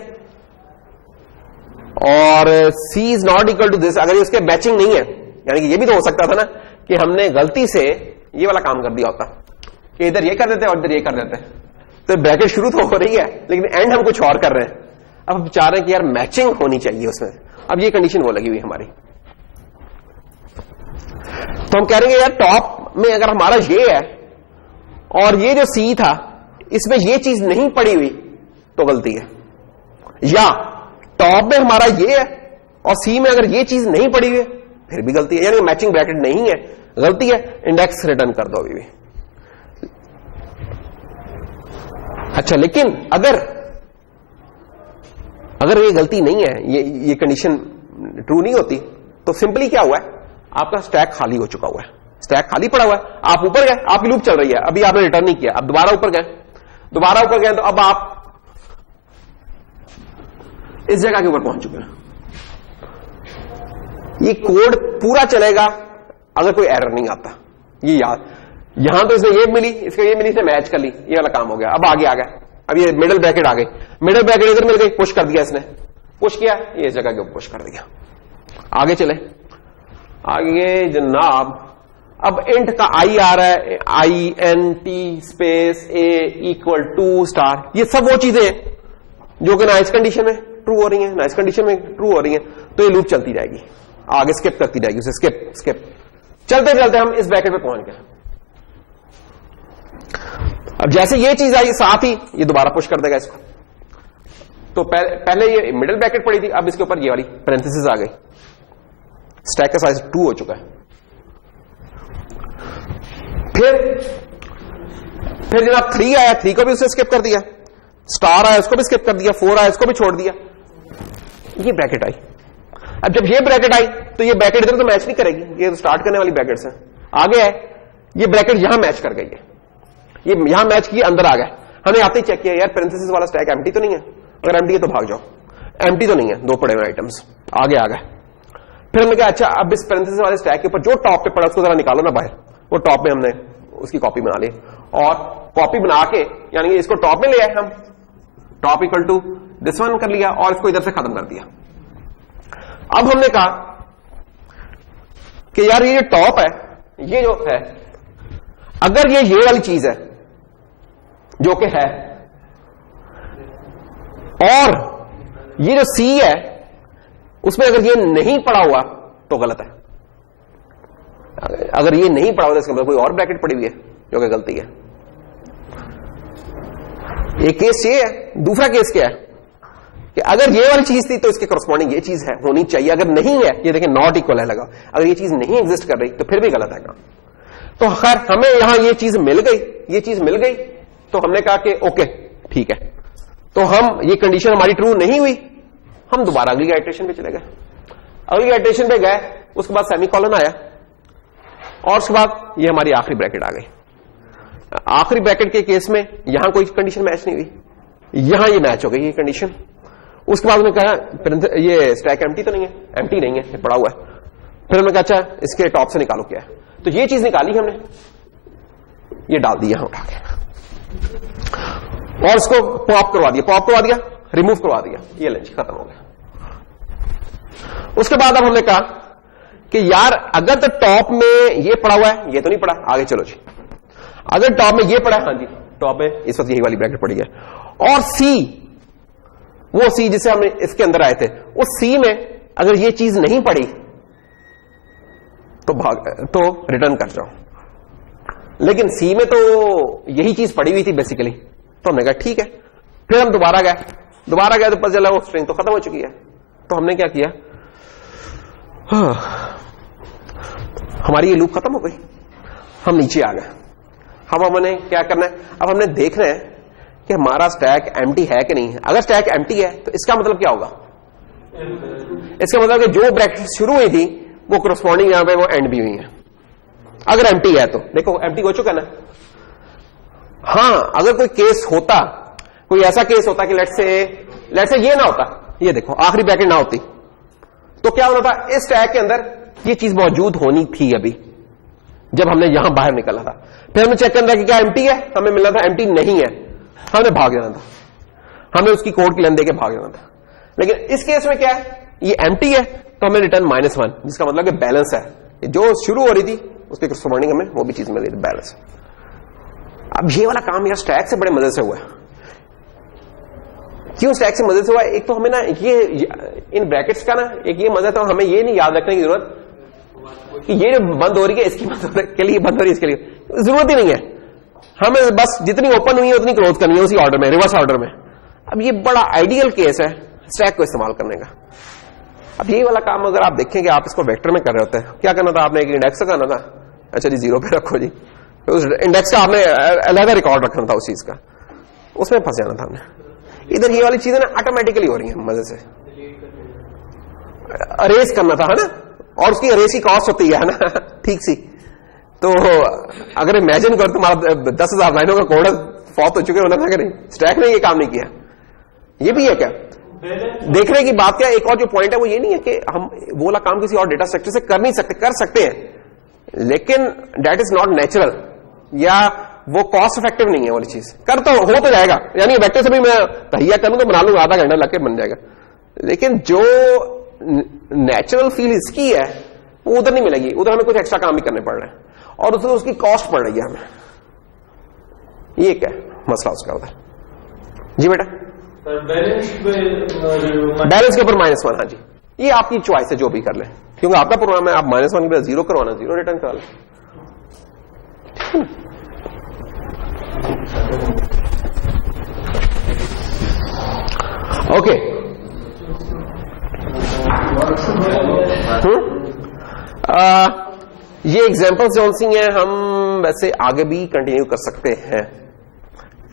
और C is not equal to this, अगर ये उसके मैचिंग नहीं है, यानी कि ये भी तो हो सकता था ना कि हमने गलती से ये वाला काम कर दिया होता कि इधर ये कर देते और इधर ये कर देते, तो ब्रैकेट शुरू तो हो रही है लेकिन एंड हम कुछ और कर रहे हैं। अब हम चाह रहे हैं कि यार मैचिंग होनी चाहिए उसमें, अब ये कंडीशन वो लगी हुई हमारी, तो हम कह रहे हैं यार टॉप में अगर हमारा ये है और ये जो C था इसमें ये चीज नहीं पड़ी हुई तो गलती है, या टॉप में हमारा ये है और C में अगर ये चीज नहीं पड़ी हुई है फिर भी गलती है, यानी मैचिंग ब्रैकेट नहीं है, गलती है, इंडेक्स रिटर्न कर दो अभी भी। अच्छा लेकिन अगर ये गलती नहीं है, ये कंडीशन ट्रू नहीं होती तो सिंपली क्या हुआ है, आपका स्टैक खाली हो चुका हुआ है, स्टैक खाली पड़ा हुआ है, आप ऊपर गए, आपकी लूप चल रही है, अभी आपने रिटर्न नहीं किया, अब दोबारा ऊपर गए तो अब आप इस जगह के ऊपर पहुंच चुके हैं। ये कोड पूरा चलेगा अगर कोई एरर नहीं आता, ये याद, यहां तो इसने ये मिली, इसका ये मिली, इसने मैच कर ली, ये वाला काम हो गया। अब आगे आ गया, अब ये मिडिल ब्रैकेट आ गई, मिडिल ब्रैकेट इधर मिल गई, पुश कर दिया इसने, पुश किया, ये जगह के ऊपर पुश कर दिया। आगे चले, आगे जनाब अब इंट का आई आ रहा है, INT space A equal to star, ये सब वो चीजें हैं जो कि नाइस कंडीशन में ट्रू हो रही हैं, नाइस कंडीशन में ट्रू हो रही हैं, तो ये लूप चलती जाएगी, आगे स्किप करती जाएगी उसे, स्किप चलते चलते हम इस ब्रैकेट पे पहुंच गए। अब जैसे ये चीज आई साथ ही ये दोबारा पुश कर देगा इसको, तो पहले ये मिडिल ब्रैकेट पड़ी थी, अब इसके ऊपर ये वाली पैरेंथेसिस आ गई, स्टैक का साइज 2 हो चुका है। फिर जनाब 3 आया, 3 को भी उसने स्किप कर दिया, स्टार आया उसको भी स्किप कर दिया, 4 आया उसको भी छोड़ दिया, ये ब्रैकेट आई। अब जब ये ब्रैकेट आई तो ये ब्रैकेट इधर तो मैच नहीं करेगी, ये तो स्टार्ट करने वाली ब्रैकेट्स है, आगे है ये ब्रैकेट यहां मैच कर गई है, ये यहां मैच किया, अंदर आ गया, हमने आते ही चेक किया यार पैरेंथेसिस वाला स्टैक एम्प्टी तो नहीं है, अगर एम्प्टी है तो भाग जाओ, एम्प्टी तो नहीं है, 2 पड़े हुए आइटम्स, आगे आ गए। फिर हमने कहा अच्छा अब इस पैरेंथेसिस वाले स्टैक के ऊपर जो टॉप पे पड़ा उसको जरा निकालो ना बाहर, वो टॉप में हमने उसकी कॉपी बना ली, और कॉपी बना के यानी कि इसको टॉप में ले आए हम, top equal to this one कर लिया और इसको इधर से खत्म कर दिया। अब हमने कहा कि यार ये टॉप है, ये जो है अगर ये वाली चीज है जो कि है, और ये जो C है उसमें अगर ये नहीं पड़ा हुआ तो गलत है, अगर ये नहीं पड़ा हुआ तो इसका मतलब कोई और ब्रैकेट पड़ी हुई है जो कि गलती है। एक केस ये है, दूसरा केस क्या है कि अगर ये वाली चीज थी तो इसके करस्पॉन्डिंग ये चीज है होनी चाहिए, अगर नहीं है, ये देखें नॉट इक्वल है लगा, अगर ये चीज नहीं एग्जिस्ट कर रही तो फिर भी गलत है काम। तो खैर हमें यहां ये चीज मिल गई, ये चीज मिल गई, तो हमने कहा कि ओके ठीक है, तो हम ये कंडीशन हमारी ट्रू नहीं हुई, हम दोबारा अगली आइटरेशन पे चले गए, अगली आइटरेशन पे गए, उसके बाद सेमीकोलन आया और उसके बाद ये हमारी आखिरी ब्रैकेट आ गई। आखिरी ब्रैकेट के केस में यहां कोई कंडीशन मैच नहीं हुई, यहां ये मैच हो गई ये कंडीशन। उसके बाद उन्होंने कहा ये स्टैक एम्प्टी तो नहीं है, एम्प्टी नहीं है, ये पड़ा हुआ है। फिर हमने कहा अच्छा इसके टॉप से निकालो क्या है, तो ये चीज निकाली हमने, ये डाल दी यहां उठा के और उसको पॉप करवा दिया, रिमूव करवा दिया, ये लंच खत्म हो गया। उसके बाद अब हमने कहा कि यार अगर तो टॉप में ये पड़ा हुआ है, ये तो नहीं पड़ा, आगे चलो जी, अगर टॉप में ये पड़ा है, हाँ जी टॉप में इस वक्त यही वाली ब्रैकेट पड़ी है, और C, वो C जिसे हमने इसके अंदर आए थे, उस C में अगर ये चीज नहीं पड़ी तो रिटर्न कर जाओ, लेकिन C में तो यही चीज पड़ी हुई थी बेसिकली, तो हमने कहा ठीक है। फिर हम दोबारा गए तो पता चला वो स्ट्रिंग तो खत्म हो चुकी है, तो हमने क्या किया, हमारी ये लूप खत्म हो गई, हम नीचे आ गए। हमने क्या करना है, अब हमने देखना है कि हमारा स्टैक एम्प्टी है कि नहीं है। अगर स्टैक एम्प्टी है तो इसका मतलब क्या होगा, इसका मतलब कि जो ब्रैकेट शुरू हुई थी वो कोरस्पॉन्डिंग यहां पे वो एंड भी हुई है। अगर एम्प्टी है तो देखो एम्प्टी हो चुका ना। हां, अगर कोई केस होता, कोई ऐसा केस होता कि लेट्स से ये ना होता, ये देखो आखिरी ब्रैकेट ना होती, तो क्या होना था, इस टैग के अंदर ये चीज मौजूद होनी थी अभी जब हमने यहां बाहर निकला था। फिर हमने चेक करना था कि क्या एम्प्टी है, हमें मिला था एम्प्टी नहीं है, हमने भाग जाना था, हमें उसकी कोड की लेंथ देके भाग जाना था। लेकिन इस केस में क्या है, ये एम्प्टी है तो हमें रिटर्न -1, जिसका मतलब कि बैलेंस है, जो शुरू हो रही थी उसके करस्पॉन्डिंग हमें वो भी चीज मिल रही थी, बैलेंस। अब ये वाला काम यार स्टैक से बड़े मजे से हुआ है। क्यों स्टैक से मजे से हुआ है? एक तो हमें ना ये इन ब्रैकेट्स का ना एक ये मजा था, हमें ये नहीं याद रखने की जरूरत कि ये जो बंद हो रही है इसकी के लिए बंद हो रही है, इसके लिए जरूरत ही नहीं है। हमें बस जितनी ओपन हुई है उतनी क्लोज करनी है उसी ऑर्डर में, रिवर्स ऑर्डर में। अब ये बड़ा आइडियल केस है स्टैक को इस्तेमाल करने का। अब ये वाला काम अगर आप देखेंगे, आप इसको वेक्टर में कर रहे होते हैं, क्या करना था आपने, एक इंडेक्स करना था, अच्छा जी 0 पे रखो जी, तो उस इंडेक्स का आपने अलग रिकॉर्ड रखना था उस चीज का, उसमें फंस जाना था हमने। इधर ये वाली चीजें ना ऑटोमेटिकली हो रही है मजे से, अरेज करना था, है ना, और उसकी अरेज की कॉस्ट होती है ना ठीक सी। तो अगर इमेजिन कर तुम्हारा 10,000 लाइनों का कोड फॉत हो चुके होना था कि नहीं, स्टैक ने ये काम नहीं किया। ये भी है क्या देखने की बात क्या, एक और जो पॉइंट है वो ये नहीं है कि हम वो वाला काम किसी और डेटा स्ट्रक्चर से कर नहीं सकते, कर सकते हैं, लेकिन दैट इज नॉट नेचुरल या वो कॉस्ट इफेक्टिव नहीं है वाली चीज। कर तो हो तो जाएगा, यानी वेक्टर से भी मैं तहिया करूं तो बना लूंगा, आधा घंटा लग के बन जाएगा, लेकिन जो नेचुरल फील इसकी है वो उधर नहीं मिलेगी। उधर हमें कुछ एक्स्ट्रा काम भी करने पड़ रहे हैं और उसमें उसकी कॉस्ट पड़ रही है हमें। ये क्या है मसला उसका उधर जी बेटा, बैलेंस के ऊपर -1, हाँ जी, ये आपकी चॉइस है, जो भी कर ले, क्योंकि आपका प्रोग्राम है, आप -1 की बजाय 0 करवाना, 0 रिटर्न करा ले। ओके, ये एग्जांपल्स जो सी हैं हम वैसे आगे भी कंटिन्यू कर सकते हैं।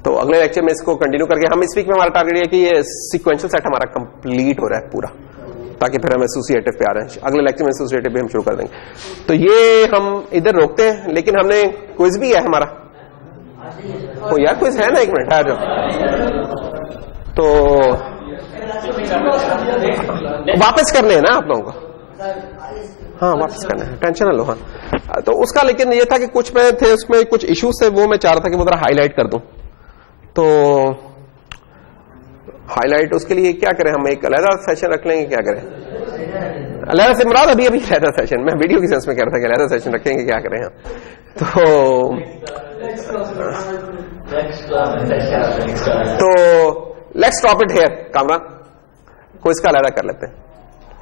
तो अगले लेक्चर में इसको कंटिन्यू करके, हम इस वीक में हमारा टारगेट है कि ये सीक्वेंशियल सेट हमारा कंप्लीट हो रहा है पूरा, ताकि फिर हम एसोसिएटिव पे आ रहे हैं। अगले लेक्चर में एसोसिएटिव पे हम शुरू कर देंगे। तो ये हम इधर रोकते हैं, लेकिन हमने क्विज भी है हमारा। ओ यार क्विज है ना, 1 मिनट है जो, तो वापस करने हैं ना आप लोगों को, हाँ वापस करना है, टेंशन ना लो। हाँ तो उसका लेकिन ये था कि कुछ में थे, उसमें कुछ इश्यूज थे, वो मैं चाह रहा था कि वो जरा हाईलाइट कर दूं। तो हाईलाइट उसके लिए क्या करें, हम एक अलग सेशन रख लेंगे, क्या करें अलग से मुराद अभी अलग सेशन, मैं वीडियो की सेंस में कह रहा था कि अलग सेशन रखेंगे, क्या करें हम। तो let's stop it here, Kamran को इसका अलग कर लेते हैं।